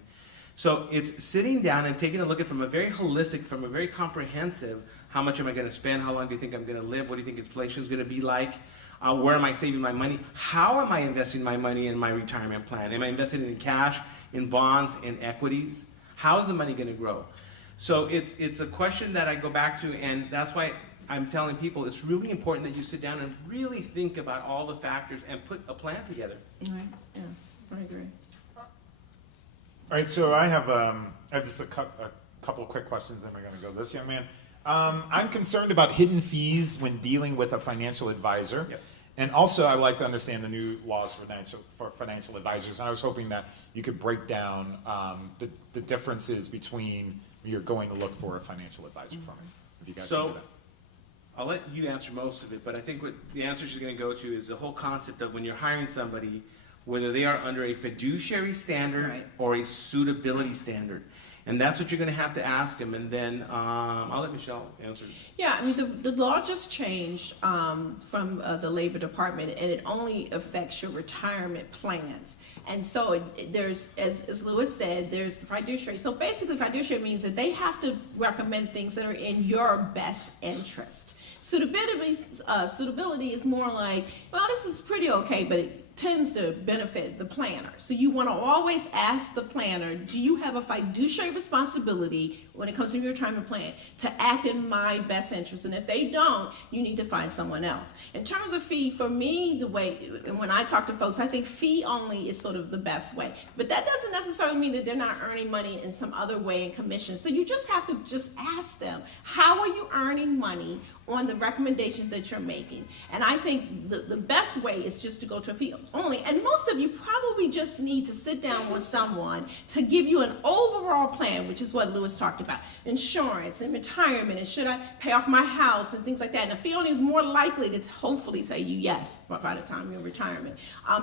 So it's sitting down and taking a look at from a very holistic, from a very comprehensive, How much am I going to spend? How long do you think I'm going to live? What do you think inflation is going to be like? Where am I saving my money? How am I investing my money in my retirement plan? Am I investing it in cash, in bonds, in equities? How is the money going to grow? So it's a question that I go back to, and that's why I'm telling people it's really important that you sit down and really think about all the factors and put a plan together. Right. Yeah, I agree. All right, so I have just a couple of quick questions, then we're going to go to this young man. I'm concerned about hidden fees when dealing with a financial advisor. Yep. And also, I'd like to understand the new laws for financial advisors. And I was hoping that you could break down the differences between when you're going to look for a financial advisor from it. If you guys can do that. I'll let you answer most of it, but I think what the answer she's going to go to is the whole concept of when you're hiring somebody, whether they are under a fiduciary standard or a suitability standard. And that's what you're going to have to ask them. And then I'll let Michelle answer. Yeah, I mean, the law just changed from the Labor Department, and it only affects your retirement plans. And so there's, as Louis said, there's the fiduciary. So basically, fiduciary means that they have to recommend things that are in your best interest. Suitability is more like, well, this is pretty okay, but it tends to benefit the planner. So you want to always ask the planner, do you have a fiduciary responsibility when it comes to your retirement plan to act in my best interest? And if they don't, you need to find someone else. In terms of fee, for me, the way, and when I talk to folks, I think fee only is sort of the best way. But that doesn't necessarily mean that they're not earning money in some other way in commission. So you just have to just ask them, how are you earning money on the recommendations that you're making? And I think the best way is just to go to a fee only. And most of you probably just need to sit down with someone to give you an overall plan, which is what Louis talked about. Insurance and retirement, and should I pay off my house and things like that. And a fee only is more likely to hopefully tell you yes by the time you're in retirement.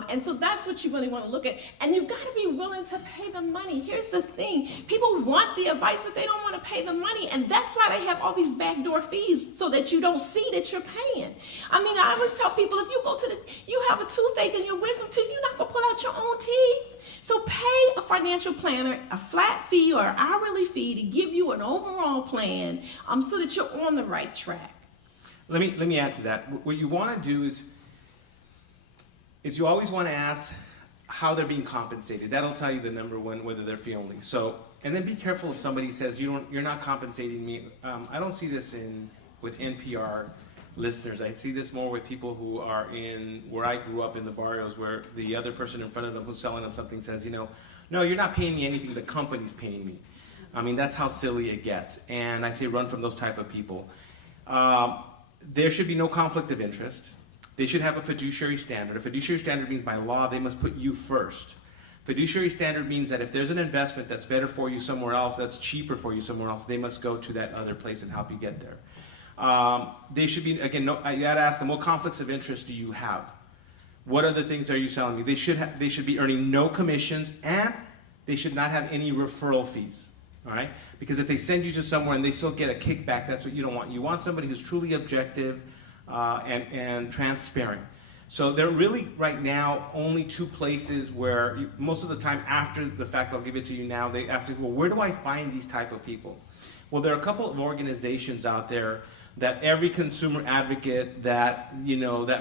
And so that's what you really want to look at. And you've got to be willing to pay the money. Here's the thing. People want the advice, but they don't want to pay the money. And that's why they have all these backdoor fees, so that you don't see that you're paying. I mean, I always tell people, if you go to you have a toothache in your wisdom teeth, you're not going to pull out your own teeth. So pay a financial planner a flat fee or hourly fee to give you an overall plan so that you're on the right track. Let me add to that. What you want to do is you always want to ask how they're being compensated. That'll tell you the number one, whether they're fee only. So, and then be careful if somebody says you're not compensating me. I don't see this with NPR listeners. I see this more with people who are in where I grew up in the barrios, where the other person in front of them who's selling them something says, no, you're not paying me anything, the company's paying me. I mean, that's how silly it gets. And I say run from those type of people. There should be no conflict of interest. They should have a fiduciary standard. A fiduciary standard means by law they must put you first. Fiduciary standard means that if there's an investment that's better for you somewhere else, that's cheaper for you somewhere else, they must go to that other place and help you get there. They should be, again, you got to ask them, what conflicts of interest do you have? What other things are you selling me? They should be earning no commissions, and they should not have any referral fees. All right? Because if they send you to somewhere and they still get a kickback, that's what you don't want. You want somebody who's truly objective and transparent. So there are really, right now, only two places where most of the time after the fact, I'll give it to you now, they ask me, well, where do I find these type of people? Well, there are a couple of organizations out there that every consumer advocate that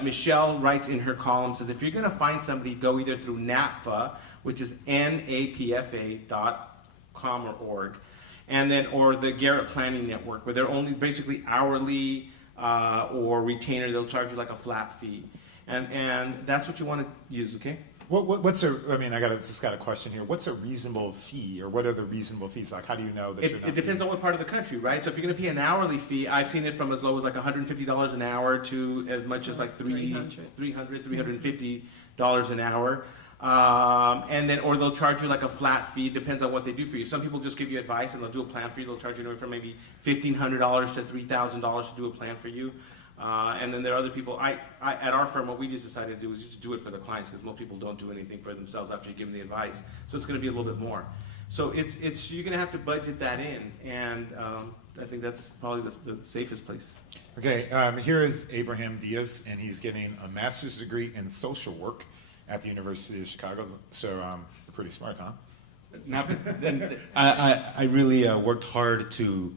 Michelle writes in her column says, if you're going to find somebody, go either through NAPFA, which is NAPFA.com or org, and then or the Garrett Planning Network, where they're only basically hourly or retainer. They'll charge you like a flat fee, and that's what you want to use. Okay. I just got a question here. What's a reasonable fee, or what are the reasonable fees? Like, how do you know that you're not? It depends on what part of the country, right? So if you're going to pay an hourly fee, I've seen it from as low as like $150 an hour to as much as like $350 an hour. And then, or they'll charge you like a flat fee. Depends on what they do for you. Some people just give you advice and they'll do a plan for you. They'll charge you anywhere from maybe $1,500 to $3,000 to do a plan for you. And then there are other people. At our firm, what we just decided to do is just do it for the clients, because most people don't do anything for themselves after you give them the advice. So it's going to be a little bit more. So you're going to have to budget that in, and I think that's probably the safest place. Okay, here is Abraham Diaz, and he's getting a master's degree in social work at the University of Chicago. So you're pretty smart, huh? I really worked hard to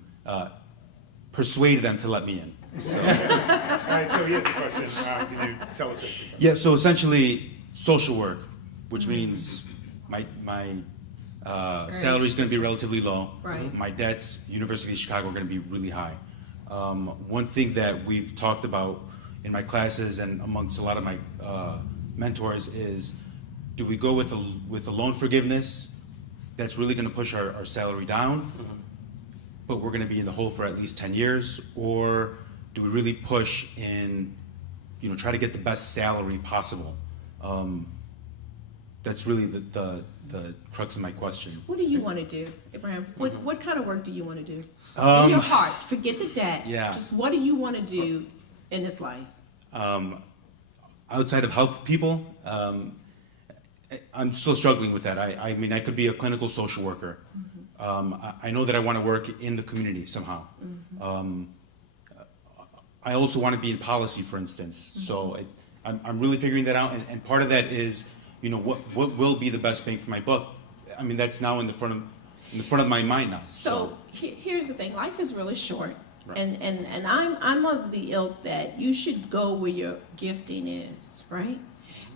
persuade them to let me in. So. All right, so here's the question. Can you tell us what you think? Yeah, so essentially social work, which means my salary is going to be relatively low. Right. My debts, University of Chicago, are going to be really high. One thing that we've talked about in my classes and amongst a lot of my mentors is, do we go with a loan forgiveness that's really going to push our salary down, but we're going to be in the hole for at least 10 years, or do we really push in, try to get the best salary possible? That's really the crux of my question. What do you want to do, Abraham? What kind of work do you want to do? Um, in your heart, forget the debt. Yeah. Just what do you want to do in this life? Outside of help people, I'm still struggling with that. I mean, I could be a clinical social worker. I know that I want to work in the community somehow. I also want to be in policy, for instance. So I'm really figuring that out, and part of that is, what will be the best bang for my buck? I mean, that's now in the front of my mind now. So here's the thing: life is really short, Right. and I'm of the ilk that you should go where your gifting is, right?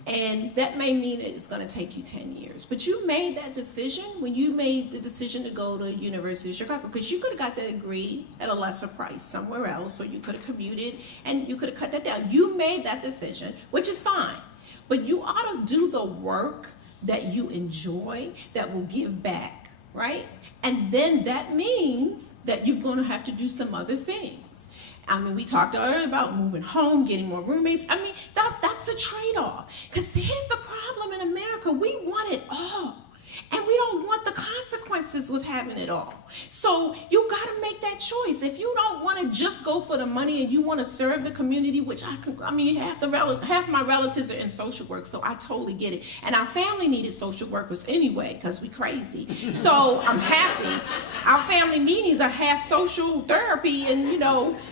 And that may mean it's going to take you 10 years. But you made that decision when you made the decision to go to University of Chicago, because you could have got that degree at a lesser price somewhere else, or you could have commuted and you could have cut that down. You made that decision, which is fine. But you ought to do the work that you enjoy that will give back, right? And then that means that you're going to have to do some other things. I mean, we talked earlier about moving home, getting more roommates. I mean, that's the trade-off. Because here's the problem in America. We want it all. And we don't want the consequences with having it all. So you got to make that choice. If you don't want to just go for the money and you want to serve the community, which I mean, half my relatives are in social work, so I totally get it. And our family needed social workers anyway, because we crazy. So I'm happy. Our family meetings are half social therapy and,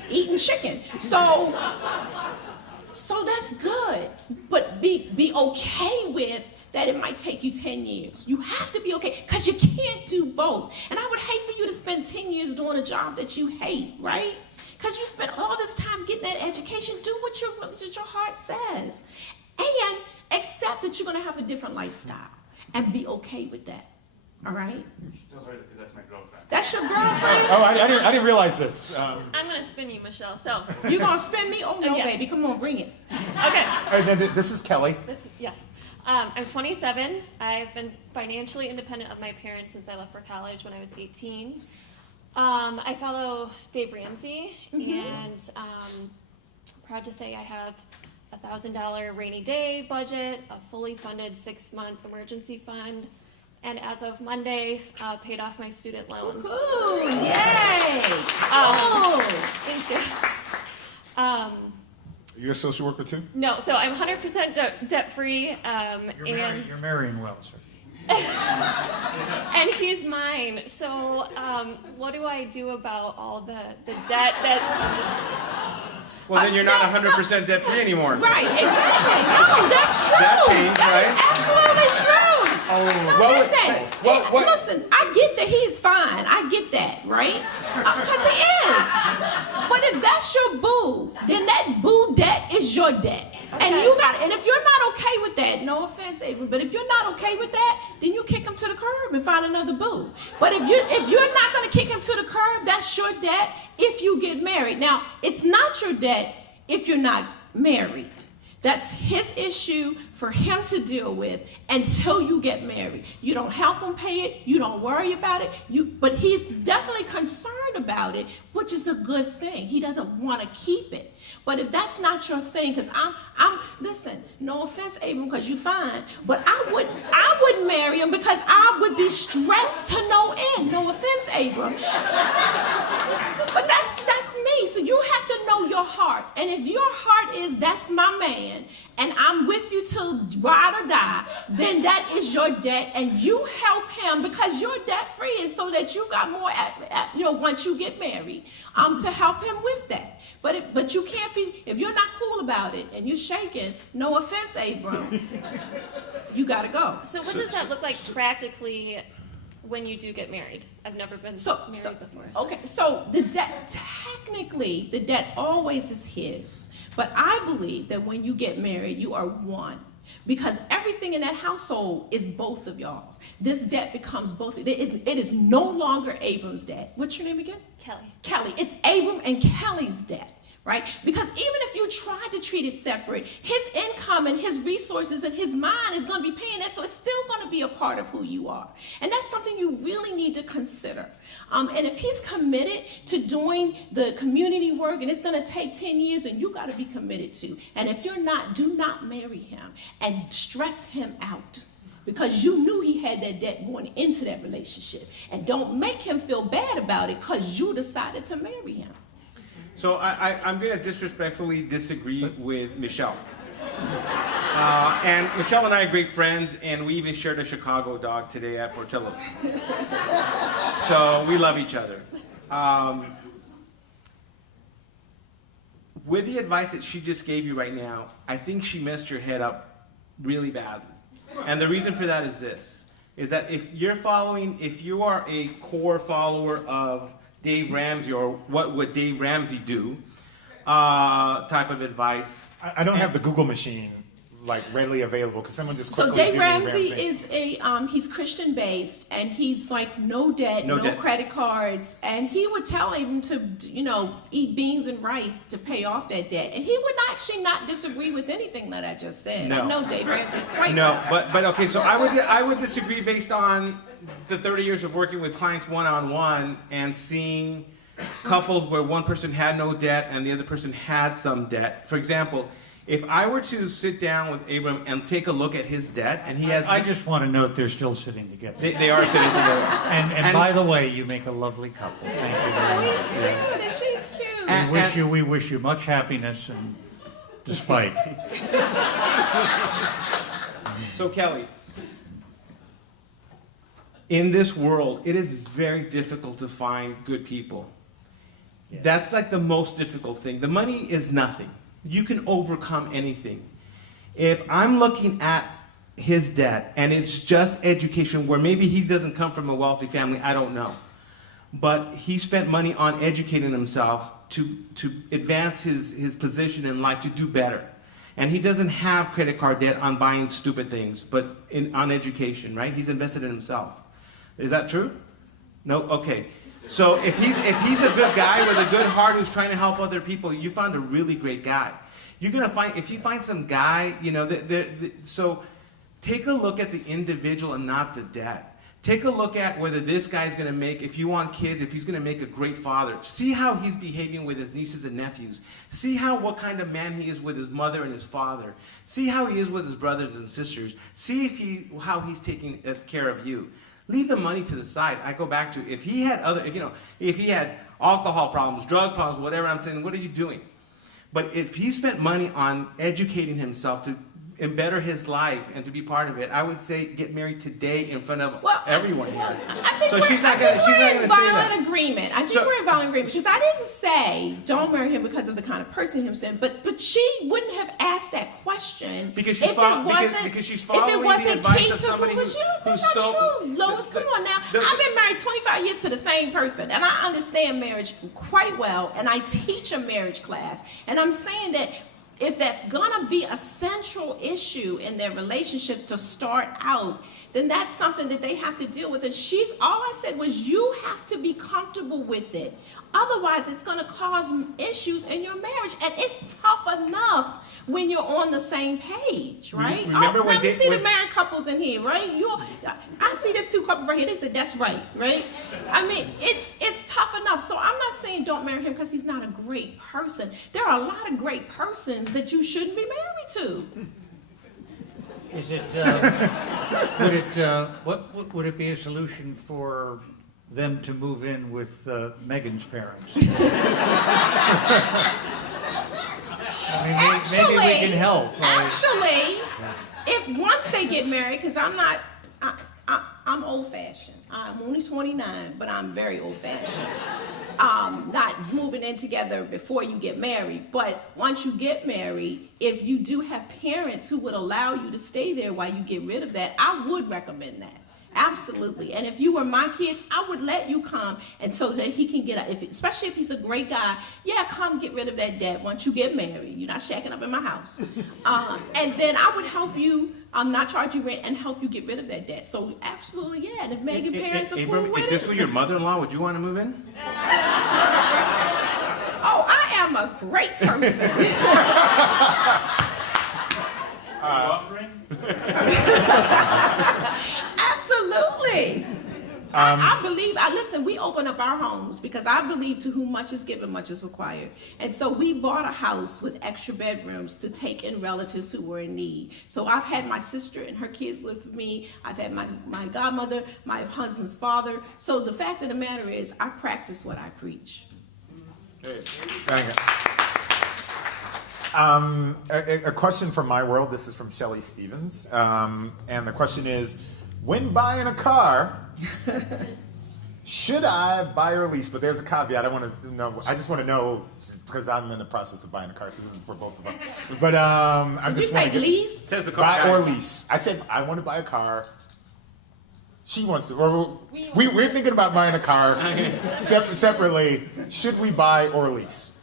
eating chicken. So that's good. But be okay with that it might take you 10 years. You have to be okay, because you can't do both. And I would hate for you to spend 10 years doing a job that you hate, right? Because you spent all this time getting that education. Do what your heart says. And accept that you're going to have a different lifestyle. And be okay with that. All right? Still heard it, because that's my girlfriend. That's your girlfriend? Oh, I didn't realize this. I'm going to spin you, Michelle. So You're going to spin me? Oh, no, yeah. baby. Come on, bring it. Okay. All right, this is Kelly. Yes. I'm 27. I've been financially independent of my parents since I left for college when I was 18. I follow Dave Ramsey, and proud to say I have a $1,000 rainy day budget, a fully funded 6-month emergency fund, and as of Monday, paid off my student loans. Ooh, yay! Thank you. You're a social worker too? No, so I'm 100% debt-free, You're marrying well, sir. and he's mine. So what do I do about all the debt that's... Well, then you're not 100% debt-free anymore. Right, exactly. No, that's true. That changed, right? Absolutely true. Oh, Listen, I get that he's fine. I get that, right? Because he is. But if that's your boo, then that boo debt is your debt. Okay. And if you're not okay with that, no offense, Avery, but if you're not okay with that, then you kick him to the curb and find another boo. But if you're not going to kick him to the curb, that's your debt if you get married. Now, it's not your debt if you're not married. That's his issue for him to deal with until you get married. You don't help him pay it. You don't worry about it. But he's definitely concerned about it, which is a good thing. He doesn't want to keep it. But if that's not your thing, because listen, no offense, Abram, because you're fine, but I wouldn't marry him because I would be stressed to no end. No offense, Abram. But that's me. So you have to know your heart. And if your heart is, that's my man, and I'm with you till ride or die, then that is your debt, and you help him because you're debt free, is so that you got more, once you get married, to help him with that. But you can't be, if you're not cool about it and you're shaking, no offense, Abram, you gotta go. So what does that look like practically when you do get married. I've never been married before. Okay, so the debt, technically, the debt always is his. But I believe that when you get married, you are one. Because everything in that household is both of y'all's. This debt becomes both. It is no longer Abram's debt. What's your name again? Kelly. Kelly. It's Abram and Kelly's debt. Right? Because even if you try to treat it separate, his income and his resources and his mind is going to be paying that, so it's still going to be a part of who you are. And that's something you really need to consider. And if he's committed to doing the community work and it's going to take 10 years, then you got to be committed to. And if you're not, do not marry him and stress him out. Because you knew he had that debt going into that relationship. And don't make him feel bad about it because you decided to marry him. So I'm going to disrespectfully disagree with Michelle. And Michelle and I are great friends, and we even shared a Chicago dog today at Portillo's. So we love each other. With the advice that she just gave you right now, I think she messed your head up really badly. And the reason for that is this, is that if you are a core follower of Dave Ramsey, or what would Dave Ramsey do, type of advice. I don't have the Google machine like readily available. Could someone just quickly So Dave do Ramsey is he's Christian based, and he's like no debt, no credit cards, and he would tell him to eat beans and rice to pay off that debt, and he would actually not disagree with anything that I just said. No. I know Dave Ramsey quite No, well. but okay. So I would disagree based on the 30 years of working with clients one-on-one and seeing couples where one person had no debt and the other person had some debt. For example, if I were to sit down with Abram and take a look at his debt, and he has... I just want to note they're still sitting together. They are sitting together. And by the way, you make a lovely couple. Thank you very much. She's cute. We wish you much happiness and despite. So Kelly, in this world, it is very difficult to find good people. Yeah. That's like the most difficult thing. The money is nothing. You can overcome anything. If I'm looking at his debt and it's just education, where maybe he doesn't come from a wealthy family, I don't know. But he spent money on educating himself to advance his position in life, to do better. And he doesn't have credit card debt on buying stupid things, but on education, right? He's invested in himself. Is that true? No? Okay. So if he's a good guy with a good heart who's trying to help other people, you found a really great guy. You're gonna find, if you find some guy, so take a look at the individual and not the debt. Take a look at whether this guy's gonna make, if you want kids, if he's gonna make a great father. See how he's behaving with his nieces and nephews. See what kind of man he is with his mother and his father. See how he is with his brothers and sisters. See how he's taking care of you. Leave the money to the side. I go back to, if he had alcohol problems, drug problems, whatever, I'm saying, what are you doing? But if he spent money on educating himself to better his life and to be part of it, I would say get married today in front of everyone here. I think we're in violent agreement. I think we're in violent agreement because I didn't say don't marry him because of the kind of person he was, but she wouldn't have asked that question because she's following the advice of somebody who's so true. Lois, come on now. I've been married 25 years to the same person, and I understand marriage quite well, and I teach a marriage class, and I'm saying that if that's gonna be a central issue in their relationship to start out, then that's something that they have to deal with. And all I said was you have to be comfortable with it. Otherwise, it's gonna cause issues in your marriage. And it's tough enough when you're on the same page, right? Remember when the married couples in here, right? I see this two couple right here. They said that's right? I mean, it's tough enough. So I'm not saying don't marry him because he's not a great person. There are a lot of great persons that you shouldn't be married to. Is it? Would it be a solution for them to move in with Megan's parents? I mean, maybe we can help. Actually, if once they get married, because I'm old-fashioned. I'm only 29, but I'm very old-fashioned. Not moving in together before you get married, but once you get married, if you do have parents who would allow you to stay there while you get rid of that, I would recommend that. Absolutely. And if you were my kids, I would let you come, and so that he can get out. Especially if he's a great guy, yeah, come get rid of that debt once you get married. You're not shacking up in my house. And then I would help you, not charge you rent, and help you get rid of that debt. So absolutely, yeah. And if Megan parents are cool with if this it. were your mother-in-law, would you want to move in? Oh, I am a great person. Absolutely. I believe, listen, we open up our homes because I believe to whom much is given, much is required. And so we bought a house with extra bedrooms to take in relatives who were in need. So I've had my sister and her kids live with me. I've had my godmother, my husband's father. So the fact of the matter is, I practice what I preach. A question from my world. This is from Shelley Stevens. And the question is, when buying a car, should I buy or lease? But there's a caveat. I just want to know, because I'm in the process of buying a car, so this is for both of us. But I'm just want to lease? Says the buy car or guy. lease. I said I want to buy a car. She wants to. Or we're thinking about buying a car separately. Should we buy or lease?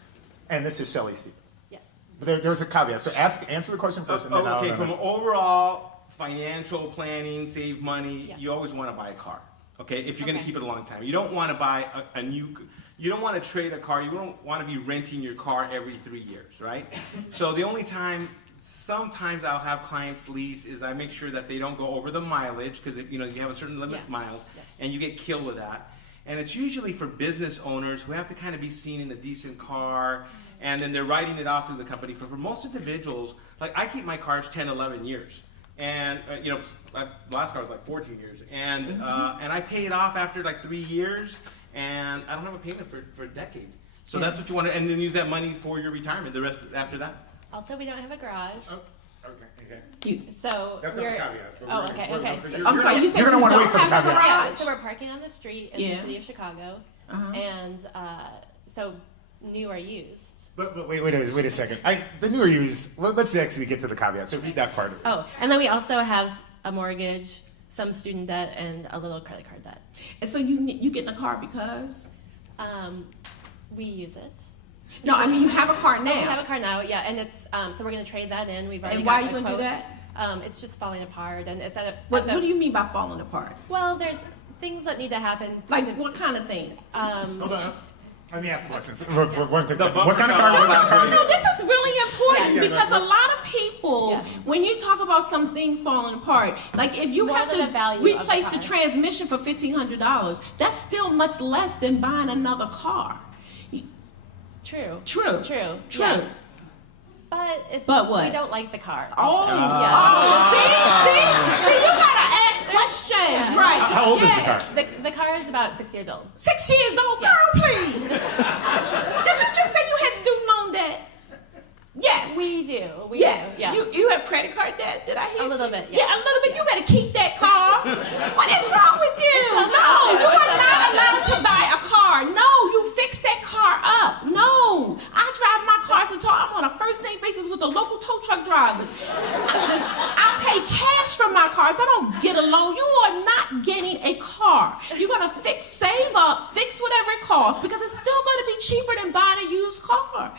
And this is Shelley Stevens. Yeah. But there's a caveat. So answer the question first, and then Okay, I'll. from overall financial planning, save money, you always want to buy a car. Okay, if you're going to keep it a long time. You don't want to buy a new, you don't want to trade a car, you don't want to be renting your car every 3 years, right? So the only time, sometimes I'll have clients lease is I make sure that they don't go over the mileage, because you have a certain limit of miles, and you get killed with that. And it's usually for business owners who have to kind of be seen in a decent car, and then they're writing it off through the company. For most individuals, like I keep my cars 10, 11 years. And my last car was like 14 years, and I pay it off after like 3 years, and I don't have a payment for a decade. So that's what you want to, and then use that money for your retirement. The rest after that. Also, we don't have a garage. Okay. So That's not a caveat. Oh, okay. I'm sorry, you said you're gonna want to wait don't for the have a caveat. garage. So we're parking on the street in the city of Chicago, and so new or used. But wait a second. The newer use. Let's actually get to the caveat. So read that part of it. Oh, and then we also have a mortgage, some student debt, and a little credit card debt. And so you get in a car because? We use it. No, I mean you have a car now. We have a car now, yeah, and it's so we're going to trade that in. We've already And why are got you a going to do quote. that? It's just falling apart, and it's at a. What do you mean by falling apart? Well, there's things that need to happen. Like what kind of things? Hold on. Let me ask the question. What kind of car? No, this is really important because a lot of people, Yeah. when you talk about some things falling apart, like if you More have than to the value of the replace the car. transmission for $1,500, that's still much less than buying another car. True. True. Yeah. But what? We don't like the car. Oh, yeah. See, you gotta ask questions, Yeah. right? How old is the car? The car is about 6 years old. 6 years old, girl, please. Did you just say you had student loan debt? Yes. We do. Yes. Do, yeah. You have credit card debt? Did I hear A you? little bit, yeah. Yeah, a little bit. You better keep that car. What is wrong with you? No, you are not allowed to buy a car. No, you fix that car up. No. I drive my cars until I'm on a first name basis with the local tow truck drivers. I pay cash for my cars. I don't get a loan. You are not getting a car. You're going to save up, fix whatever it costs, because it's still going to be cheaper than buying a used car.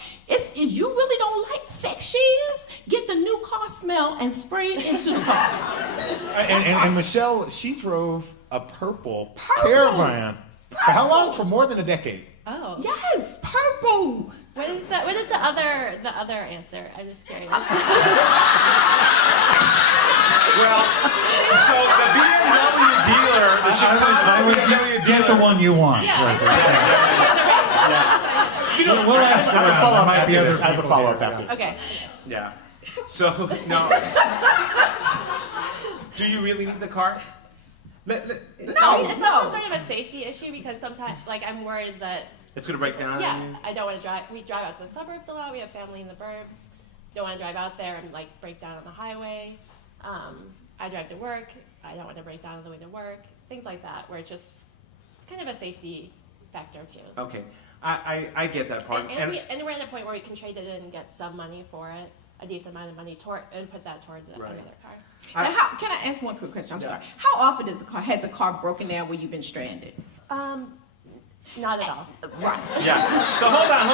You really don't like 6 years? Get the new car smell and spray it into the car. And Michelle, she drove a purple caravan. For how long? For more than a decade. Oh. Yes, purple. What is the other answer? I'm just curious. Well, so the BMW dealer, the I would BMW get the one you want. We'll ask I have a around. follow-up There might after be other this. I have a people follow-up here. after this. Okay. Yeah. So, no. Do you really need the car? It's also sort of a safety issue because sometimes, I'm worried that. It's going to break down? Yeah, I don't want to drive. We drive out to the suburbs a lot. We have family in the burbs. Don't want to drive out there and break down on the highway. I drive to work. I don't want to break down on the way to work. Things like that, where it's kind of a safety factor too. Okay. I get that part. And we're at a point where we can trade it in and get some money for it. a decent amount of money and put that towards another car. Now, can I ask one quick question? I'm sorry. How often has a car broken down where you've been stranded? Not at all. Right. Yeah. So hold on.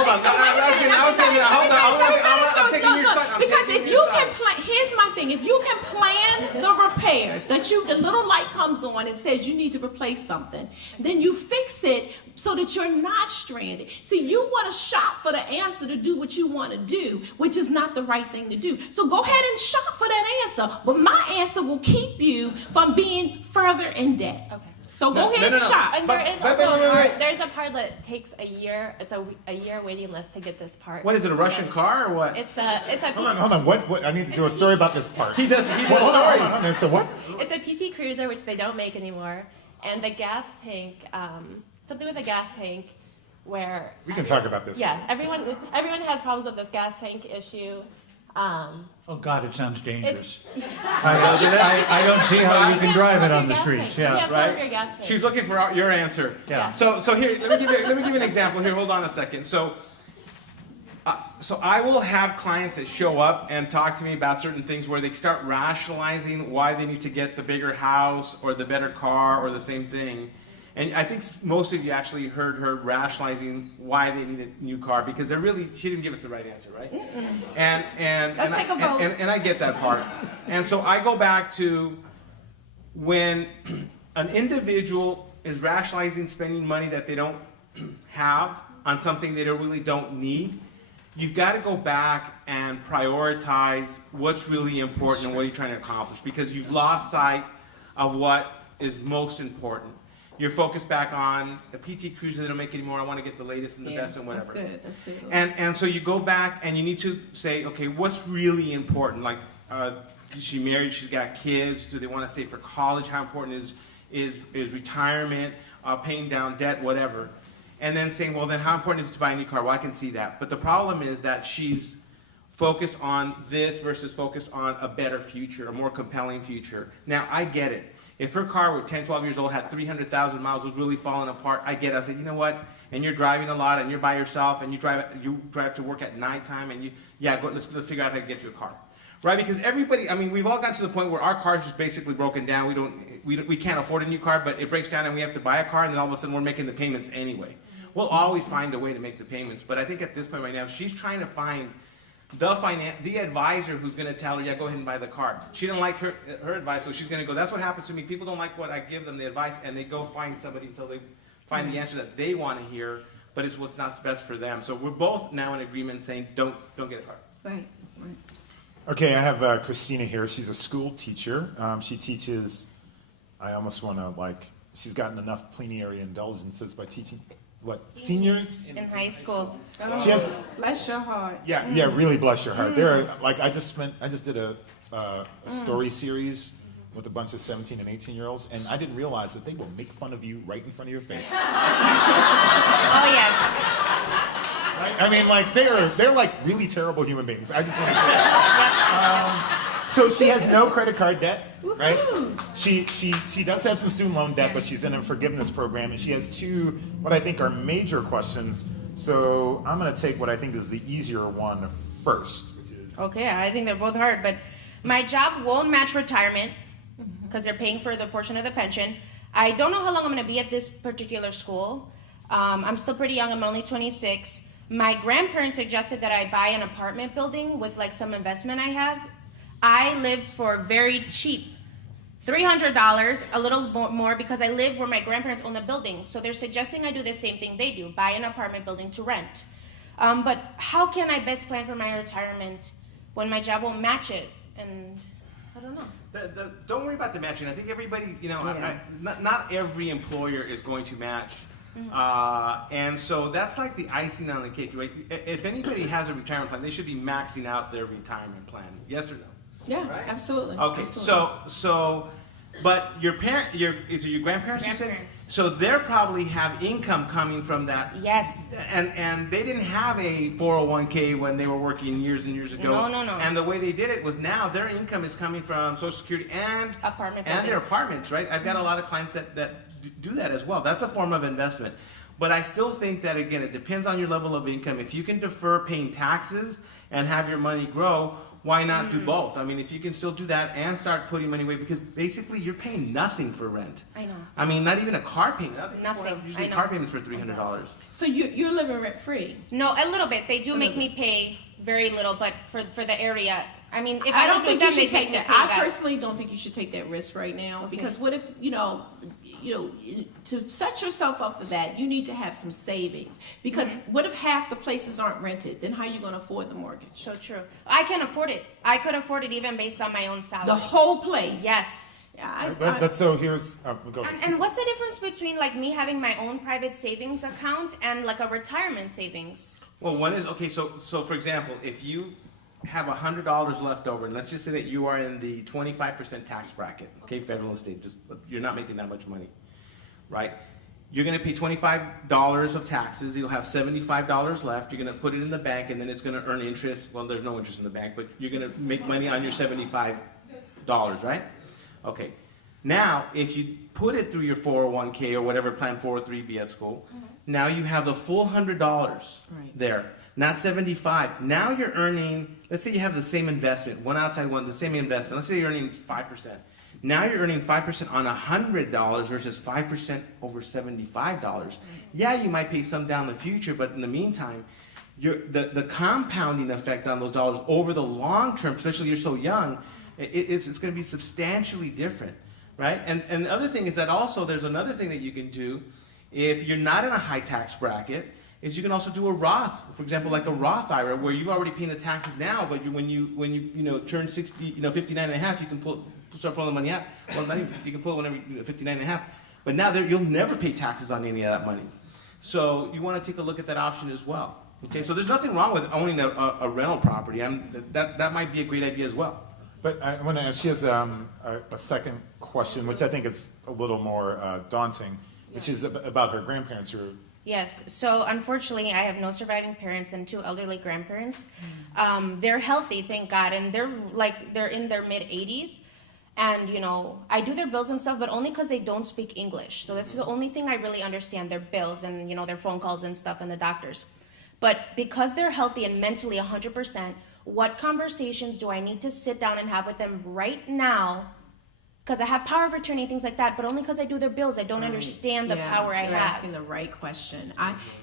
I'm taking your side. Because if you can plan, here's my thing. If you can plan the repairs, the little light comes on and says you need to replace something, then you fix it so that you're not stranded. See, you want to shop for the answer to do what you want to do, which is not the right thing to do. So go ahead and shop for that answer. But my answer will keep you from being further in debt. Okay. So go ahead and shop. And there is also there's a part that takes a year. It's a year waiting list to get this part. What is it, a Russian car or what? It's a Hold on. What? I need to do a story about this part. He does Hold on. So what? It's a PT Cruiser, which they don't make anymore, and the gas tank, something with the gas tank, where We can talk about this. Yeah, everyone has problems with this gas tank issue. Oh God, it sounds dangerous. I don't see how you can drive it on the streets. Yeah, right. She's looking for your answer. Yeah. So here, let me give you an example here. Hold on a second. So I will have clients that show up and talk to me about certain things where they start rationalizing why they need to get the bigger house or the better car or the same thing. And I think most of you actually heard her rationalizing why they need a new car because she didn't give us the right answer, right? And I get that part. And so I go back to when an individual is rationalizing spending money that they don't have on something they really don't need, you've got to go back and prioritize what's really important and what you're trying to accomplish because you've lost sight of what is most important. You're focused back on the PT Cruiser they don't make anymore. I want to get the latest and the best and whatever. That's good. And so you go back and you need to say, okay, what's really important? Like, is she married? She's got kids. Do they want to save for college? How important is retirement? Paying down debt, whatever. And then saying, well, then how important is it to buy a new car? Well, I can see that. But the problem is that she's focused on this versus focused on a better future, a more compelling future. Now, I get it. If her car was 10, 12 years old, had 300,000 miles, was really falling apart, I get it. I said, you know what? And you're driving a lot, and you're by yourself, and you drive to work at nighttime, and let's figure out how to get you a car, right? Because everybody, we've all gotten to the point where our car's just basically broken down. We can't afford a new car, but it breaks down, and we have to buy a car, and then all of a sudden we're making the payments anyway. We'll always find a way to make the payments, but I think at this point right now, she's trying to find the advisor who's going to tell her, go ahead and buy the car. She didn't like her advice, so she's going to go, that's what happens to me. People don't like what I give them, the advice, and they go find somebody until they find the answer that they want to hear, but it's what's not best for them. So we're both now in agreement saying, don't get a car. Right. Okay, I have Christina here. She's a school teacher. She teaches, I almost want to she's gotten enough plenary indulgences by teaching seniors in high school. She has, bless your heart. Yeah, really bless your heart. There are I just did a story series with a bunch of 17 and 18-year-olds, and I didn't realize that they will make fun of you right in front of your face. Oh yes. They're like really terrible human beings. I just want to say that. So she has no credit card debt, right? She does have some student loan debt, but she's in a forgiveness program, and she has two what I think are major questions. So I'm going to take what I think is the easier one first, which is okay. I think they're both hard, but my job won't match retirement because they're paying for the portion of the pension. I don't know how long I'm going to be at this particular school. I'm still pretty young. I'm only 26. My grandparents suggested that I buy an apartment building with some investment I have. I live for very cheap, $300, a little more because I live where my grandparents own the building. So they're suggesting I do the same thing they do, buy an apartment building to rent. But how can I best plan for my retirement when my job won't match it? And I don't know. Don't worry about the matching. I think everybody, not every employer is going to match. And so that's like the icing on the cake, right? If anybody has a retirement plan, they should be maxing out their retirement plan. Yes or no? Yeah, right? Absolutely. Okay, absolutely. But your is it your grandparents? You said? So they probably have income coming from that. Yes. And they didn't have a 401k when they were working years and years ago. No. And the way they did it was now their income is coming from Social Security and their apartments, right? I've got a lot of clients that do that as well. That's a form of investment. But I still think that, again, it depends on your level of income. If you can defer paying taxes and have your money grow, why not do both? I mean, if you can still do that and start putting money away, because basically you're paying nothing for rent. I know. I mean, not even a car payment. Nothing. Usually I know. car payments for $300. So you're living rent free? No, a little bit. They do make me pay very little, but for the area, I mean, if I don't live with think you them, they should take take me that. pay I that. personally don't think you should take that risk right now, because what if to set yourself up for that, you need to have some savings. Because what if half the places aren't rented? Then how are you going to afford the mortgage? So true. I can afford it. I could afford it even based on my own salary. The whole place. Yes. But so here's go ahead. And what's the difference between like me having my own private savings account and like a retirement savings? Well, one is, okay, so for example, if you have $100 left over, and let's just say that you are in the 25% tax bracket, okay, federal and state, just you're not making that much money, right? You're going to pay $25 of taxes. You'll have $75 left. You're going to put it in the bank, and then it's going to earn interest. Well, there's no interest in the bank, but you're going to make money on your $75, right? Okay. Now, if you put it through your 401k or whatever plan 403B at school, now you have the full $100 there, not 75. Now you're earning, let's say you have the same investment, one outside one, the same investment. Let's say you're earning 5%. Now you're earning 5% on $100 versus 5% over $75. Yeah, you might pay some down in the future, but in the meantime, the compounding effect on those dollars over the long term, especially you're so young, it's going to be substantially different, right? And the other thing is that also there's another thing that you can do if you're not in a high tax bracket, is you can also do a Roth, for example, like a Roth IRA, where you've already paid the taxes now, but when you turn 60, 59 and a half, you can start pulling the money out. Well, not even, you can pull it whenever 59 and a half. But now you'll never pay taxes on any of that money. So you want to take a look at that option as well. Okay, so there's nothing wrong with owning a rental property. That might be a great idea as well. But I want to ask, she has a second question, which I think is a little more daunting, which is about her grandparents who are... Yes. So unfortunately, I have no surviving parents and 2 elderly grandparents. They're healthy, thank God, and they're in their mid-80s. And, I do their bills and stuff, but only because they don't speak English. So that's the only thing I really understand, their bills and, their phone calls and stuff and the doctors. But because they're healthy and mentally 100%, what conversations do I need to sit down and have with them right now? Because I have power of attorney, things like that, but only because I do their bills. I don't understand the power I you're have. asking the right question.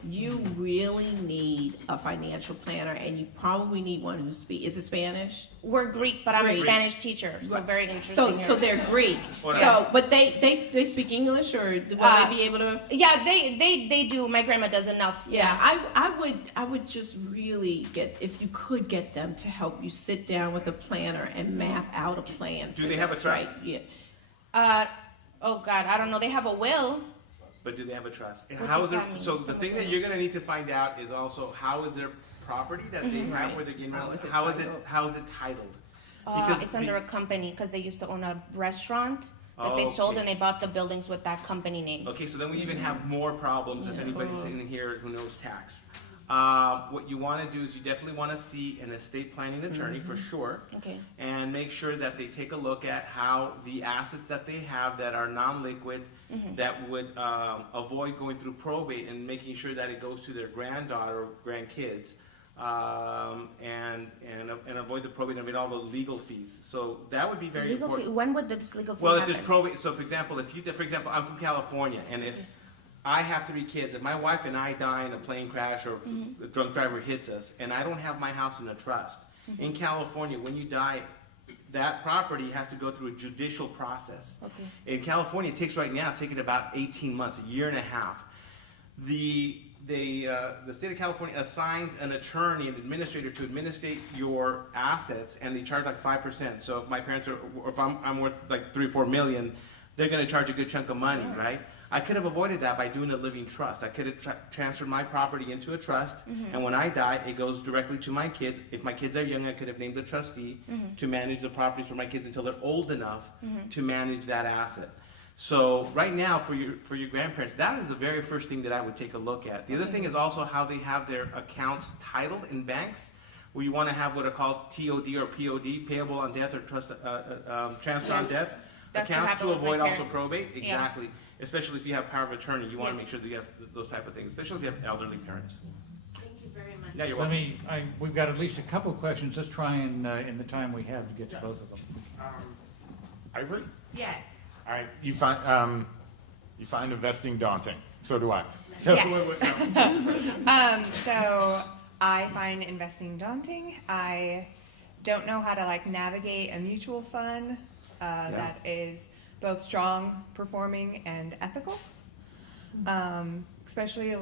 You really need a financial planner, and you probably need one who speaks. Is it Spanish? We're Greek, but I'm a Spanish teacher, so very interesting. So they're Greek. But they speak English, or will they be able to? Yeah, they do. My grandma does enough. Yeah, I would just really if you could get them to help you sit down with a planner and map out a plan. Do they have a trust? Right? Yeah. Oh God, I don't know. They have a will. But do they have a trust? And What how does is it? that mean? So the thing that you're going to need to find out is also how is their property that they have where they're getting how is it titled? Because It's under a company because they used to own a restaurant that they sold, and they bought the buildings with that company name. Okay, so then we even have more problems if anybody's sitting here who knows tax. What you want to do is you definitely want to see an estate planning attorney for sure. Okay. And make sure that they take a look at how the assets that they have that are non-liquid that would avoid going through probate and making sure that it goes to their granddaughter or grandkids. And avoid the probate and avoid all the legal fees. So that would be very important. When would this legal fee Well, happen? if there's probate, so for example, I'm from California, and if I have 3 kids, if my wife and I die in a plane crash or a drunk driver hits us, and I don't have my house in a trust, in California, when you die, that property has to go through a judicial process. Okay. In California, it takes right now, it's taking about 18 months, a year and a half. The state of California assigns an attorney, an administrator to administrate your assets, and they charge like 5%. So if my parents are, or if I'm worth like 3 or 4 million, they're going to charge a good chunk of money, right? I could have avoided that by doing a living trust. I could have transferred my property into a trust, and when I die, it goes directly to my kids. If my kids are young, I could have named a trustee to manage the properties for my kids until they're old enough to manage that asset. So right now, for your grandparents, that is the very first thing that I would take a look at. The other thing is also how they have their accounts titled in banks, where you want to have what are called TOD or POD, payable on death or trust transfer on death, accounts to avoid also probate. Exactly. Yeah. Especially if you have power of attorney, you want to make sure that you have those type of things, especially if you have elderly parents. Thank you very much. Yeah, you're Let welcome. me, we've got at least a couple of questions. Let's try and, in the time we have, to get to both of them. Ivory? Yes. All right, you find investing daunting. So do I. So, Yes. So I find investing daunting. I don't know how to navigate a mutual fund that is both strong, performing, and ethical. Especially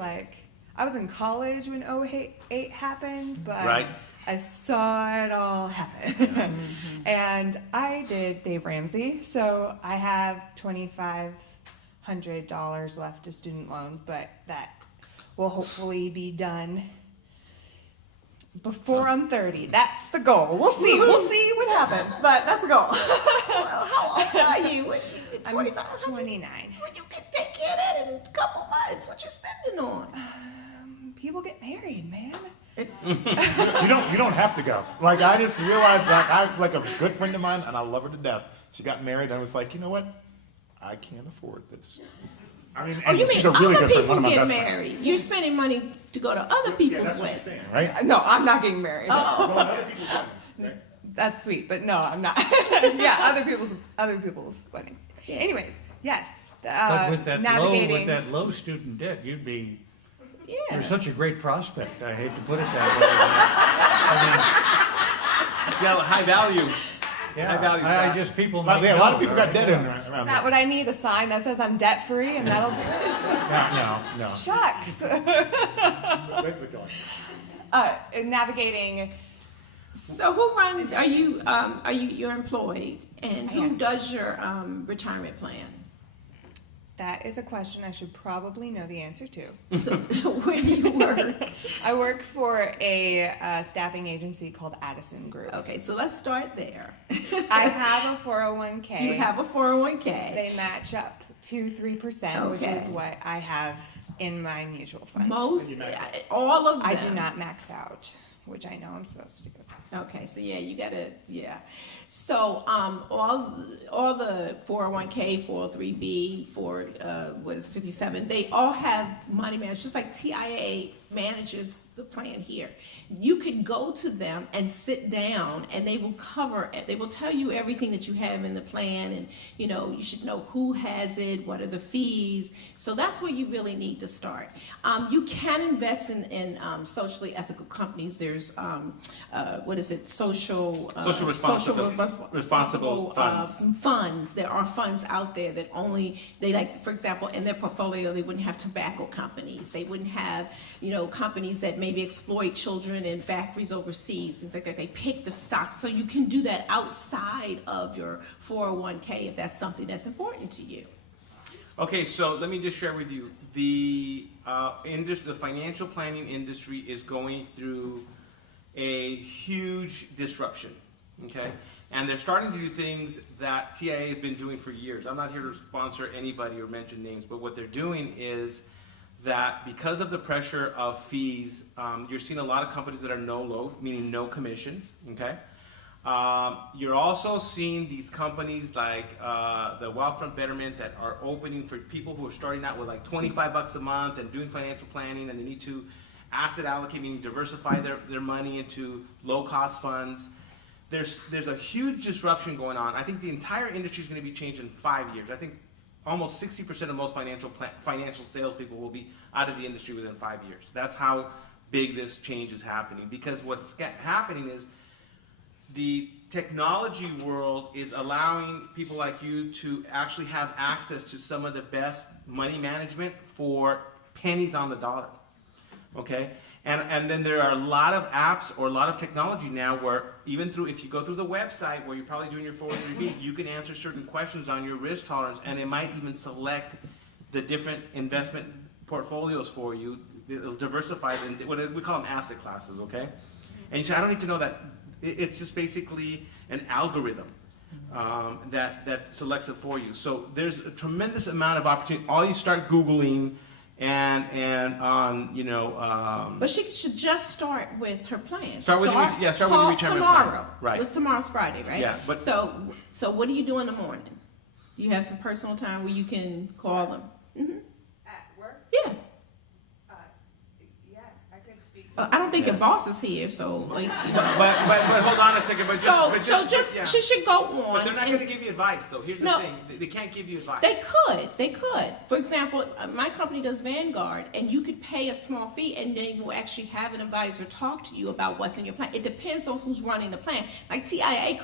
I was in college when 08 happened, but Right. I saw it all happen. And I did Dave Ramsey, so I have $2,500 left to student loans, but that will hopefully be done before I'm 30. That's the goal. We'll see. We'll see what happens, but that's the goal. How old are you? I'm 29. Well, you can take care of that in a couple months. What you spending on? People get married, man. you don't have to go. I just realized that I have a good friend of mine, and I love her to death. She got married, and I was like, you know what? I can't afford this. I mean, and you she's mean a really other good friend. One people of my get best married? friends. You're spending money to go to other people's that's what weddings. she's saying, right? No, I'm not getting married. Oh. That's sweet, but no, I'm not. Yeah, other people's weddings. Yeah. Anyways, yes. But with that navigating. low student debt, you'd be, Yeah. you're such a great prospect. I hate to put it that High value. way. Yeah, High value I stock. just people. A lot of people got debt in there. around Is that what I need? A sign that says I'm debt free, and that'll. No. Shucks. Navigating. So who runs? Are you you're employed, and who does your retirement plan? That is a question I should probably know the answer to. So where do you work? I work for a staffing agency called Addison Group. Okay, so let's start there. I have a 401k. You have a 401k. They match up to 3%, which Okay. is what I have in my mutual fund. All of them. I do not max out, which I know I'm supposed to. Okay, so you gotta, So all the 401k, 403b, 57, they all have money managers, just like TIAA manages the plan here. You could go to them and sit down, and they will cover it. They will tell you everything that you have in the plan, and you should know who has it, what are the fees. So that's where you really need to start. You can invest in socially ethical companies. There's social responsible funds. Funds. There are funds out there that for example, in their portfolio, they wouldn't have tobacco companies. They wouldn't have, companies that maybe exploit children in factories overseas, things like that. They pick the stocks. So you can do that outside of your 401k if that's something that's important to you. Okay, so let me just share with you. The financial planning industry is going through a huge disruption, okay? And they're starting to do things that TIAA has been doing for years. I'm not here to sponsor anybody or mention names, but what they're doing is that because of the pressure of fees, you're seeing a lot of companies that are no load, meaning no commission, okay? You're also seeing these companies like the Wealthfront Betterment that are opening for people who are starting out with $25 a month and doing financial planning, and they need to asset allocate, meaning diversify their money into low-cost funds. There's a huge disruption going on. I think the entire industry is going to be changed in 5 years. I think almost 60% of most financial salespeople will be out of the industry within 5 years. That's how big this change is happening. Because what's happening is the technology world is allowing people like you to actually have access to some of the best money management for pennies on the dollar. Okay? And then there are a lot of apps or a lot of technology now where if you go through the website where you're probably doing your 403b, you can answer certain questions on your risk tolerance, and it might even select the different investment portfolios for you. It'll diversify them. What we call them asset classes, okay? And you say, I don't need to know that. It's just basically an algorithm that selects it for you. So there's a tremendous amount of opportunity. All you start Googling and on, But she should just start with her plan. Start with your retirement tomorrow. plan. Right. It's tomorrow's Friday, right? Yeah. But so what do you do in the morning? You have some personal time where you can call them. Mm-hmm. At work? Yeah. Yeah, I could speak I don't think your boss is here, so like. But hold on a second. She should go on. But they're not going to give you advice, though. Here's the thing: they can't give you advice. They could. For example, my company does Vanguard, and you could pay a small fee, and they will actually have an advisor talk to you about what's in your plan. It depends on who's running the plan. Like TIAA,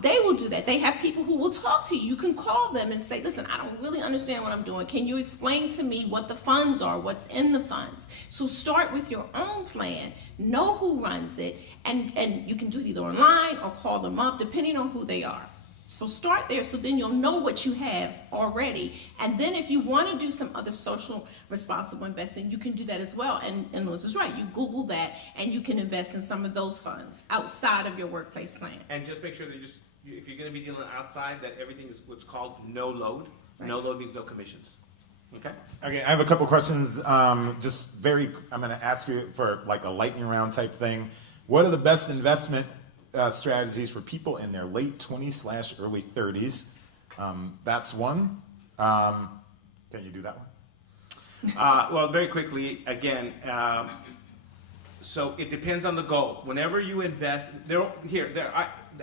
they will do that. They have people who will talk to you. You can call them and say, listen, I don't really understand what I'm doing. Can you explain to me what the funds are, what's in the funds? So start with your own plan, know who runs it, and you can do it either online or call them up, depending on who they are. So start there, so then you'll know what you have already. And then if you want to do some other social responsible investing, you can do that as well. And Louis is right. You Google that, and you can invest in some of those funds outside of your workplace plan. And just make sure that if you're going to be dealing outside, that everything is what's called no load. Right. No load means no commissions. Okay? Okay, I have a couple questions. I'm going to ask you for like a lightning round type thing. What are the best investment strategies for people in their late 20s / early 30s? That's one. Can you do that one? Well, very quickly, again, so it depends on the goal. Whenever you invest,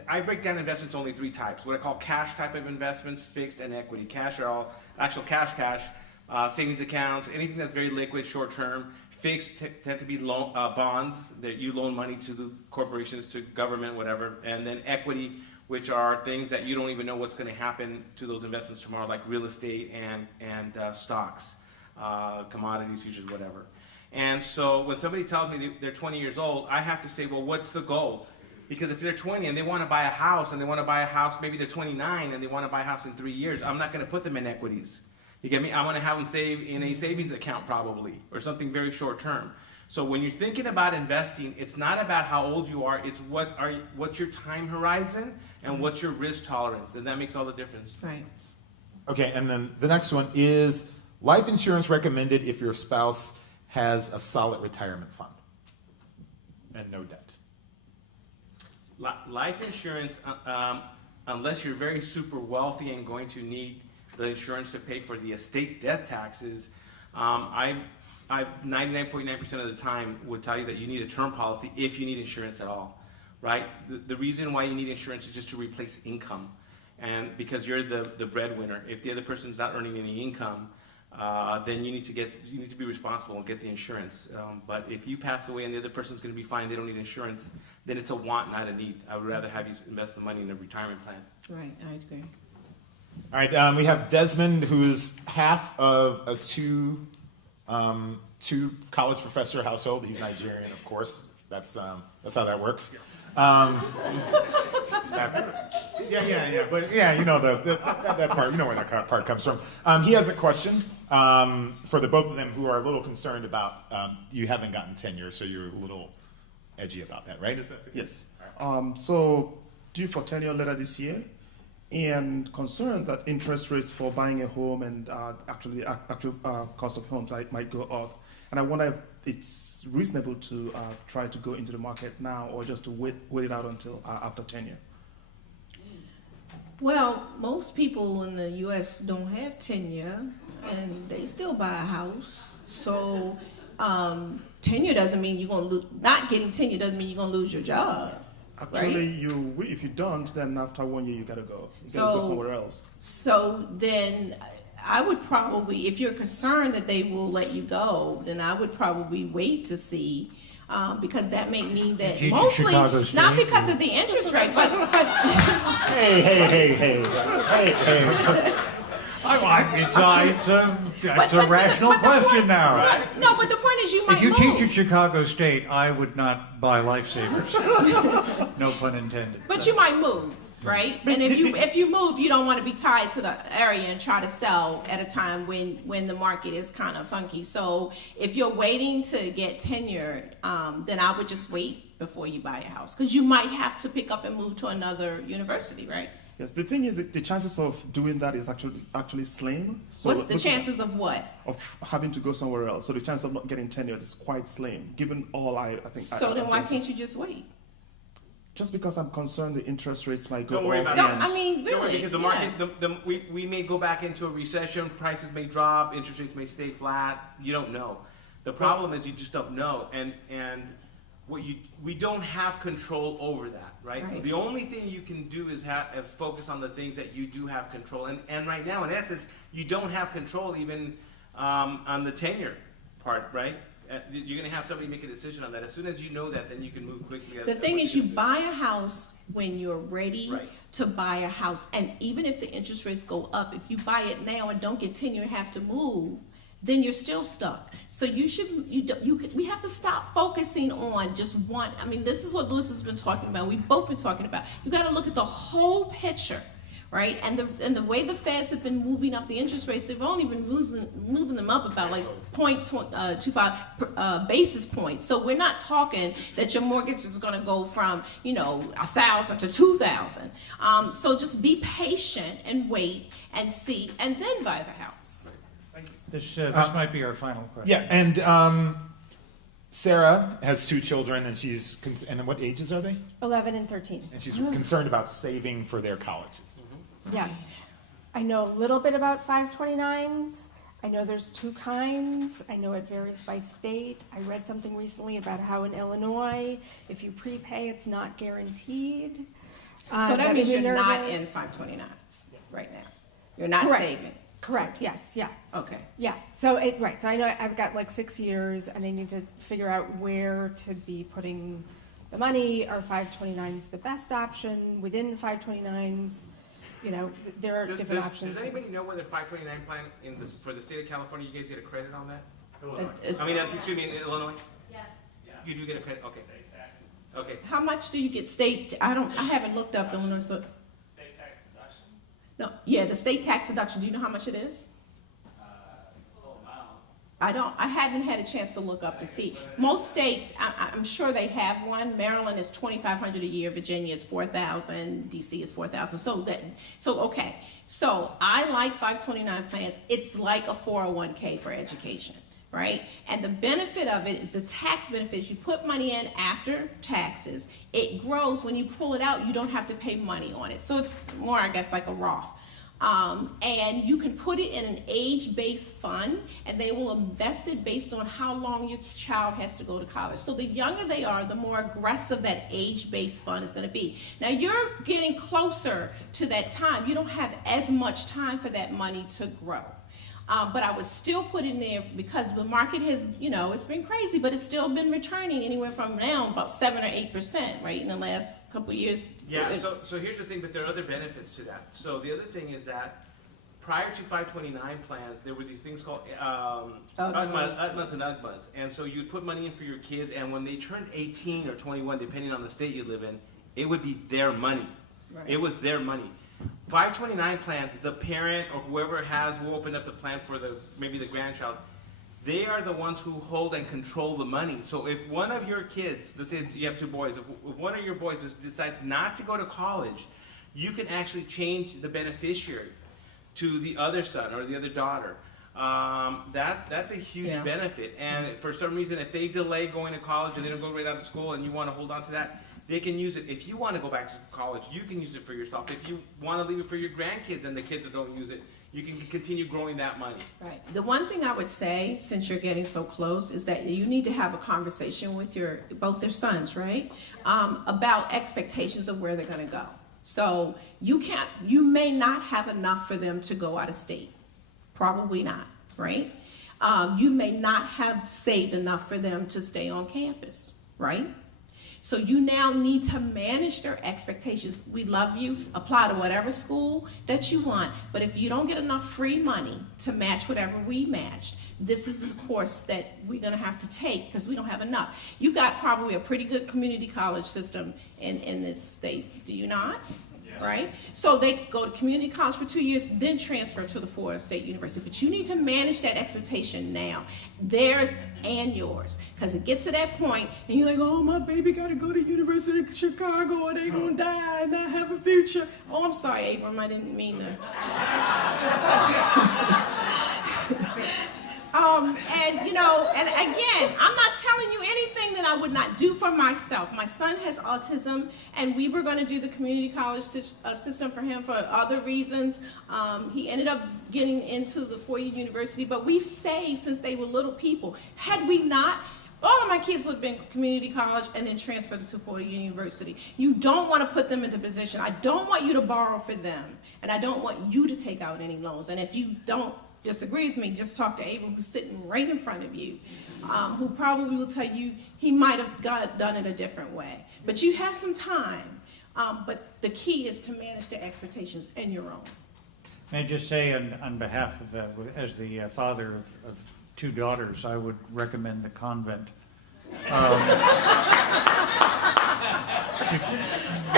I break down investments only 3 types. What I call cash type of investments, fixed, and equity. Cash are all actual cash, savings accounts, anything that's very liquid, short term. Fixed tend to be bonds that you loan money to the corporations, to government, whatever. And then equity, which are things that you don't even know what's going to happen to those investments tomorrow, like real estate and stocks, commodities, futures, whatever. And so when somebody tells me they're 20 years old, I have to say, well, what's the goal? Because if they're 20 and they want to buy a house, maybe they're 29 and they want to buy a house in 3 years, I'm not going to put them in equities. You get me? I want to have them save in a savings account probably, or something very short term. So when you're thinking about investing, it's not about how old you are, it's what's your time horizon and what's your risk tolerance, and that makes all the difference. Right. Okay, and then the next one is life insurance recommended if your spouse has a solid retirement fund and no debt. Life insurance, unless you're very super wealthy and going to need the insurance to pay for the estate death taxes, I 99.9% of the time would tell you that you need a term policy if you need insurance at all, right? The reason why you need insurance is just to replace income, and because you're the breadwinner. If the other person's not earning any income, then you need to be responsible and get the insurance. But if you pass away and the other person's going to be fine, they don't need insurance, then it's a want, not a need. I would rather have you invest the money in a retirement plan. Right, I agree. All right, we have Desmond, who's half of a two college professor household. He's Nigerian, of course. That's how that works. Yeah. But yeah, you know that part. You know where that part comes from. He has a question for the both of them, who are a little concerned about you haven't gotten tenure, so you're a little edgy about that, right? Yes. So due for tenure later this year, and concerned that interest rates for buying a home and actual cost of homes might go up. And I wonder if it's reasonable to try to go into the market now, or just to wait it out until after tenure. Well, most people in the U.S. don't have tenure, and they still buy a house. So tenure doesn't mean you're going to lose. Not getting tenure doesn't mean you're going to lose your job. Actually, right? If you don't, then after 1 year you gotta go. You gotta go somewhere else. So then, I would probably, if you're concerned that they will let you go, then I would probably wait to see, because that may mean that mostly not because of the interest rate, but Hey. It's a rational question now. No, but the point is you might If you move. teach at Chicago State, I would not buy lifesavers. No pun intended. But you might move, right? And if you move, you don't want to be tied to the area and try to sell at a time when the market is kind of funky. So if you're waiting to get tenure, then I would just wait before you buy a house, because you might have to pick up and move to another university, right? Yes, the thing is, the chances of doing that is actually slim. So what's the chances of what? Of having to go somewhere else. So the chance of not getting tenure is quite slim, given all I think. So then why can't you just wait? Just because I'm concerned the interest rates might go Don't worry about that. Don't Really, worry, because the market, we may go back into a recession, prices may drop, interest rates may stay flat. You don't know. The problem is you just don't know, and we don't have control over that, right? The only thing you can do is focus on the things that you do have control, and right now, in essence, you don't have control even on the tenure part, right? You're going to have somebody make a decision on that. As soon as you know that, then you can move quickly. The thing is, you buy a house when you're ready to buy a house, and even if the interest rates go up, if you buy it now and don't get tenure and have to move, then you're still stuck. So we have to stop focusing on just one. I mean, this is what Lewis has been talking about. We've both been talking about. You got to look at the whole picture, right? And the way the Feds have been moving up the interest rates, they've only been moving them up about like 0.25 basis points. So we're not talking that your mortgage is going to go from 1,000 to 2,000. So just be patient and wait and see, and then buy the house. This might be our final question. Yeah, and Sarah has 2 children, and and what ages are they? 11 and 13. And she's concerned about saving for their colleges. Yeah. I know a little bit about 529s. I know there's 2 kinds. I know it varies by state. I read something recently about how in Illinois, if you prepay, it's not guaranteed. So that means you're not in 529s right now. You're not saving. Correct. Yes. Yeah. Okay. Yeah. So So I know I've got like 6 years, and I need to figure out where to be putting the money. Are 529s the best option within the 529s? There are different options. Does anybody know whether 529 plan for the state of California, you guys get a credit on that? Excuse me, in Illinois? Yes. You do get a credit. Okay. Okay. How much do you get state? I haven't looked up Illinois. So. No, yeah, the state tax deduction. Do you know how much it is? I haven't had a chance to look up to see. Most states, I'm sure they have one. Maryland is $2,500 a year. Virginia is $4,000. DC is $4,000. So okay. So I like 529 plans. It's like a 401k for education, right? And the benefit of it is the tax benefits. You put money in after taxes. It grows. When you pull it out, you don't have to pay money on it. So it's more, I guess, like a Roth. And you can put it in an age-based fund, and they will invest it based on how long your child has to go to college. So the younger they are, the more aggressive that age-based fund is going to be. Now you're getting closer to that time. You don't have as much time for that money to grow. But I would still put in there because the market has, it's been crazy, but it's still been returning anywhere from now about 7 or 8%, right, in the last couple of years. Yeah, so here's the thing, but there are other benefits to that. So the other thing is that prior to 529 plans, there were these things called UDMAs and UGMAs. And so you'd put money in for your kids, and when they turned 18 or 21, depending on the state you live in, it would be their money. Right. It was their money. 529 plans, the parent or whoever will open up the plan for maybe the grandchild, they are the ones who hold and control the money. So if one of your kids, let's say you have 2 boys, if one of your boys decides not to go to college, you can actually change the beneficiary to the other son or the other daughter. That's a huge benefit. And for some reason, if they delay going to college and they don't go right out of school and you want to hold on to that, they can use it. If you want to go back to college, you can use it for yourself. If you want to leave it for your grandkids and the kids that don't use it, you can continue growing that money. Right. The one thing I would say, since you're getting so close, is that you need to have a conversation with both their sons, right? About expectations of where they're going to go. So you may not have enough for them to go out of state. Probably not, right? You may not have saved enough for them to stay on campus, right? So you now need to manage their expectations. We love you. Apply to whatever school that you want. But if you don't get enough free money to match whatever we matched, this is the course that we're going to have to take because we don't have enough. You've got probably a pretty good community college system in this state. Do you not? Right? So they could go to community college for 2 years, then transfer to the Florida State University. But you need to manage that expectation now, theirs and yours. Because it gets to that point, and you're like, oh, my baby got to go to University of Chicago, or they going to die and not have a future. Oh, I'm sorry, Abram, I didn't mean to. And you know, and again, I'm not telling you anything that I would not do for myself. My son has autism, and we were going to do the community college system for him for other reasons. He ended up getting into the four-year university, but we've saved since they were little people. Had we not, all of my kids would have been community college and then transferred to four-year university. You don't want to put them into position. I don't want you to borrow for them, and I don't want you to take out any loans. And if you don't disagree with me, just talk to Abel, who's sitting right in front of you, who probably will tell you he might have done it a different way. But you have some time. But the key is to manage their expectations and your own. May I just say on behalf of, as the father of two daughters, I would recommend the convent.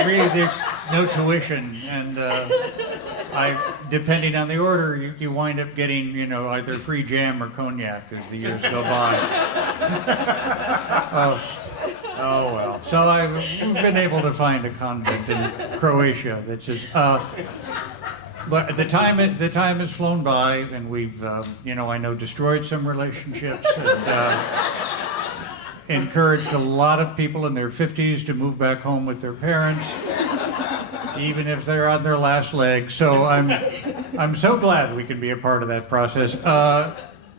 Really, there's no tuition, and depending on the order, you wind up getting, you know, either free jam or cognac as the years go by. Oh well. So we've been able to find a convent in Croatia that's just. But the time has flown by, and we've, you know, I know destroyed some relationships, and encouraged a lot of people in their 50s to move back home with their parents, even if they're on their last leg. So I'm so glad we can be a part of that process.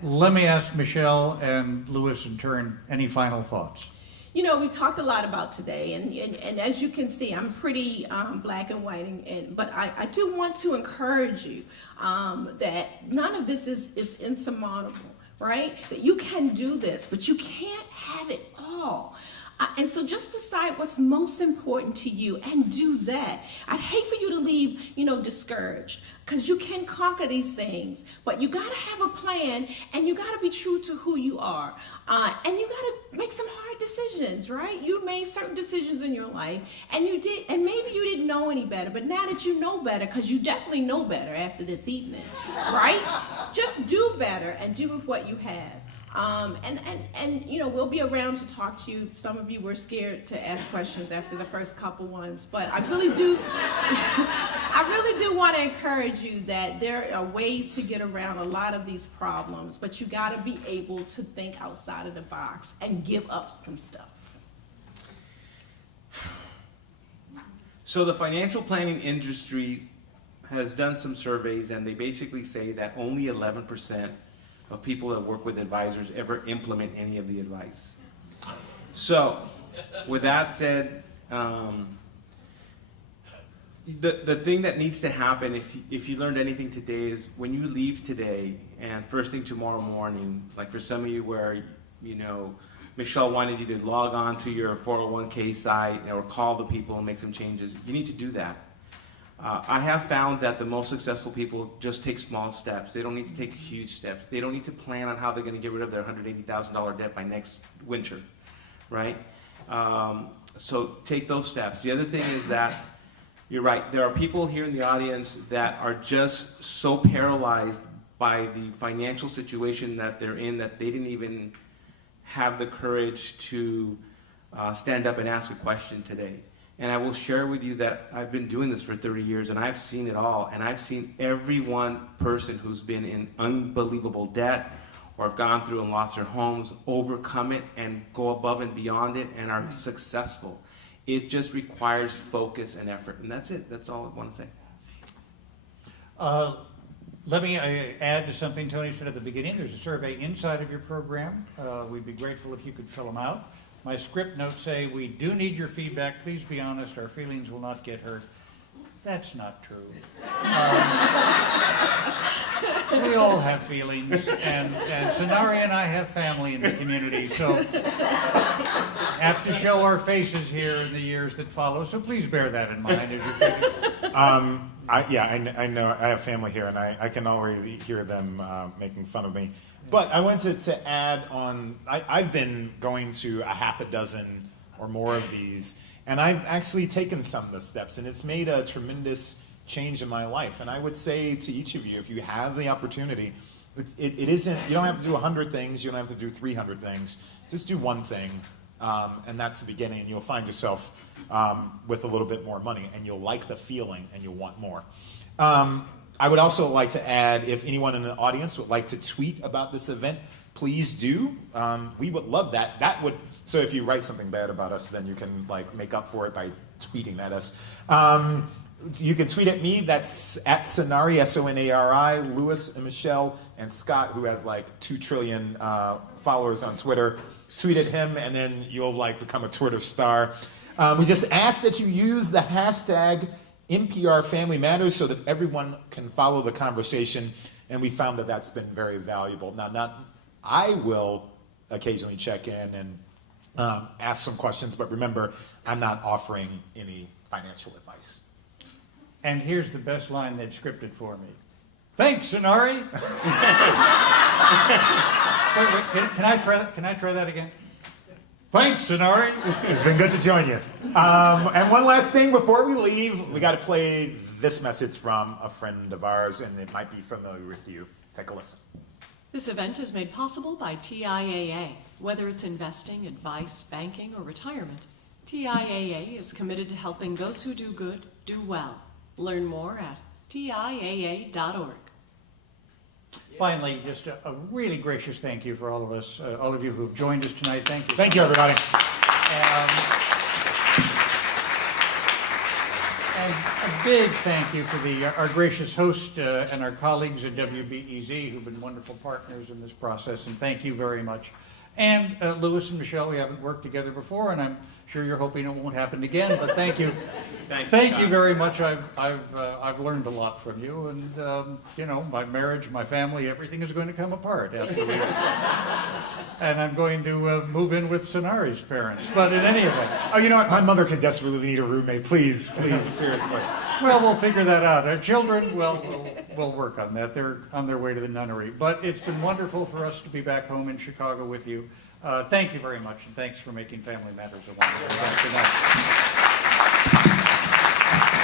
Let me ask Michelle and Louis in turn, any final thoughts? You know, we talked a lot about today, and as you can see, I'm pretty black and white, but I do want to encourage you that none of this is insurmountable, right? That you can do this, but you can't have it all. And so just decide what's most important to you and do that. I'd hate for you to leave, you know, discouraged, because you can conquer these things, but you got to have a plan, and you got to be true to who you are. And you got to make some hard decisions, right? You made certain decisions in your life, and you did, and maybe you didn't know any better, but now that you know better, because you definitely know better after this evening, right? Just do better and do with what you have. And you know, we'll be around to talk to you. Some of you were scared to ask questions after the first couple ones, but I really do want to encourage you that there are ways to get around a lot of these problems, but you got to be able to think outside of the box and give up some stuff. So the financial planning industry has done some surveys, and they basically say that only 11% of people that work with advisors ever implement any of the advice. So, with that said, the thing that needs to happen, if you learned anything today, is when you leave today and first thing tomorrow morning, like for some of you where, you know, Michelle wanted you to log on to your 401k site or call the people and make some changes, you need to do that. I have found that the most successful people just take small steps. They don't need to take huge steps. They don't need to plan on how they're going to get rid of their $180,000 debt by next winter, right? So take those steps. The other thing is that, you're right, there are people here in the audience that are just so paralyzed by the financial situation that they're in that they didn't even have the courage to stand up and ask a question today. And I will share with you that I've been doing this for 30 years, and I've seen it all. And I've seen every one person who's been in unbelievable debt or have gone through and lost their homes overcome it and go above and beyond it and are successful. It just requires focus and effort. And that's it. That's all I want to say. Let me add to something Tony said at the beginning. There's a survey inside of your program. We'd be grateful if you could fill them out. My script notes say, we do need your feedback. Please be honest. Our feelings will not get hurt. That's not true. We all have feelings, and Sonari and I have family in the community, so have to show our faces here in the years that follow, so please bear that in mind as you're thinking. I know I have family here, and I can already hear them making fun of me. But I wanted to add on, I've been going to a half a dozen or more of these, and I've actually taken some of the steps, and it's made a tremendous change in my life. And I would say to each of you, if you have the opportunity, it isn't, you don't have to do 100 things, you don't have to do 300 things, just do one thing, and that's the beginning, and you'll find yourself with a little bit more money, and you'll like the feeling, and you'll want more. I would also like to add, if anyone in the audience would like to tweet about this event, please do. We would love that. So if you write something bad about us, then you can make up for it by tweeting at us. You can tweet at me. That's at Sonari, Sonari, Lewis and Michelle, and Scott, who has 2 trillion followers on Twitter. Tweet at him, and then you'll become a Twitter star. We just ask that you use the hashtag NPR Family Matters so that everyone can follow the conversation, and we found that that's been very valuable. Now, I will occasionally check in and ask some questions, but remember, I'm not offering any financial advice. And here's the best line they've scripted for me. Thanks, Sonari. wait, can I try that again? Thanks, Sonari. It's been good to join you. And one last thing before we leave, we got to play this message from a friend of ours, and it might be familiar with you. Take a listen. This event is made possible by TIAA. Whether it's investing, advice, banking, or retirement, TIAA is committed to helping those who do good do well. Learn more at TIAA.org. Finally, just a really gracious thank you for all of us, all of you who've joined us tonight. Thank you. Thank you, everybody. And a big thank you for our gracious host and our colleagues at WBEZ who've been wonderful partners in this process, and thank you very much. And Lewis and Michelle, we haven't worked together before, and I'm sure you're hoping it won't happen again, but thank you. Thank you very much. I've learned a lot from you, and my marriage, my family, everything is going to come apart after we. And I'm going to move in with Sonari's parents. But in any event. Oh, you know what? My mother could desperately need a roommate. Please, seriously. Well, we'll figure that out. Our children, we'll work on that. They're on their way to the nunnery. But it's been wonderful for us to be back home in Chicago with you. Thank you very much, and thanks for making Family Matters a wonderful event tonight.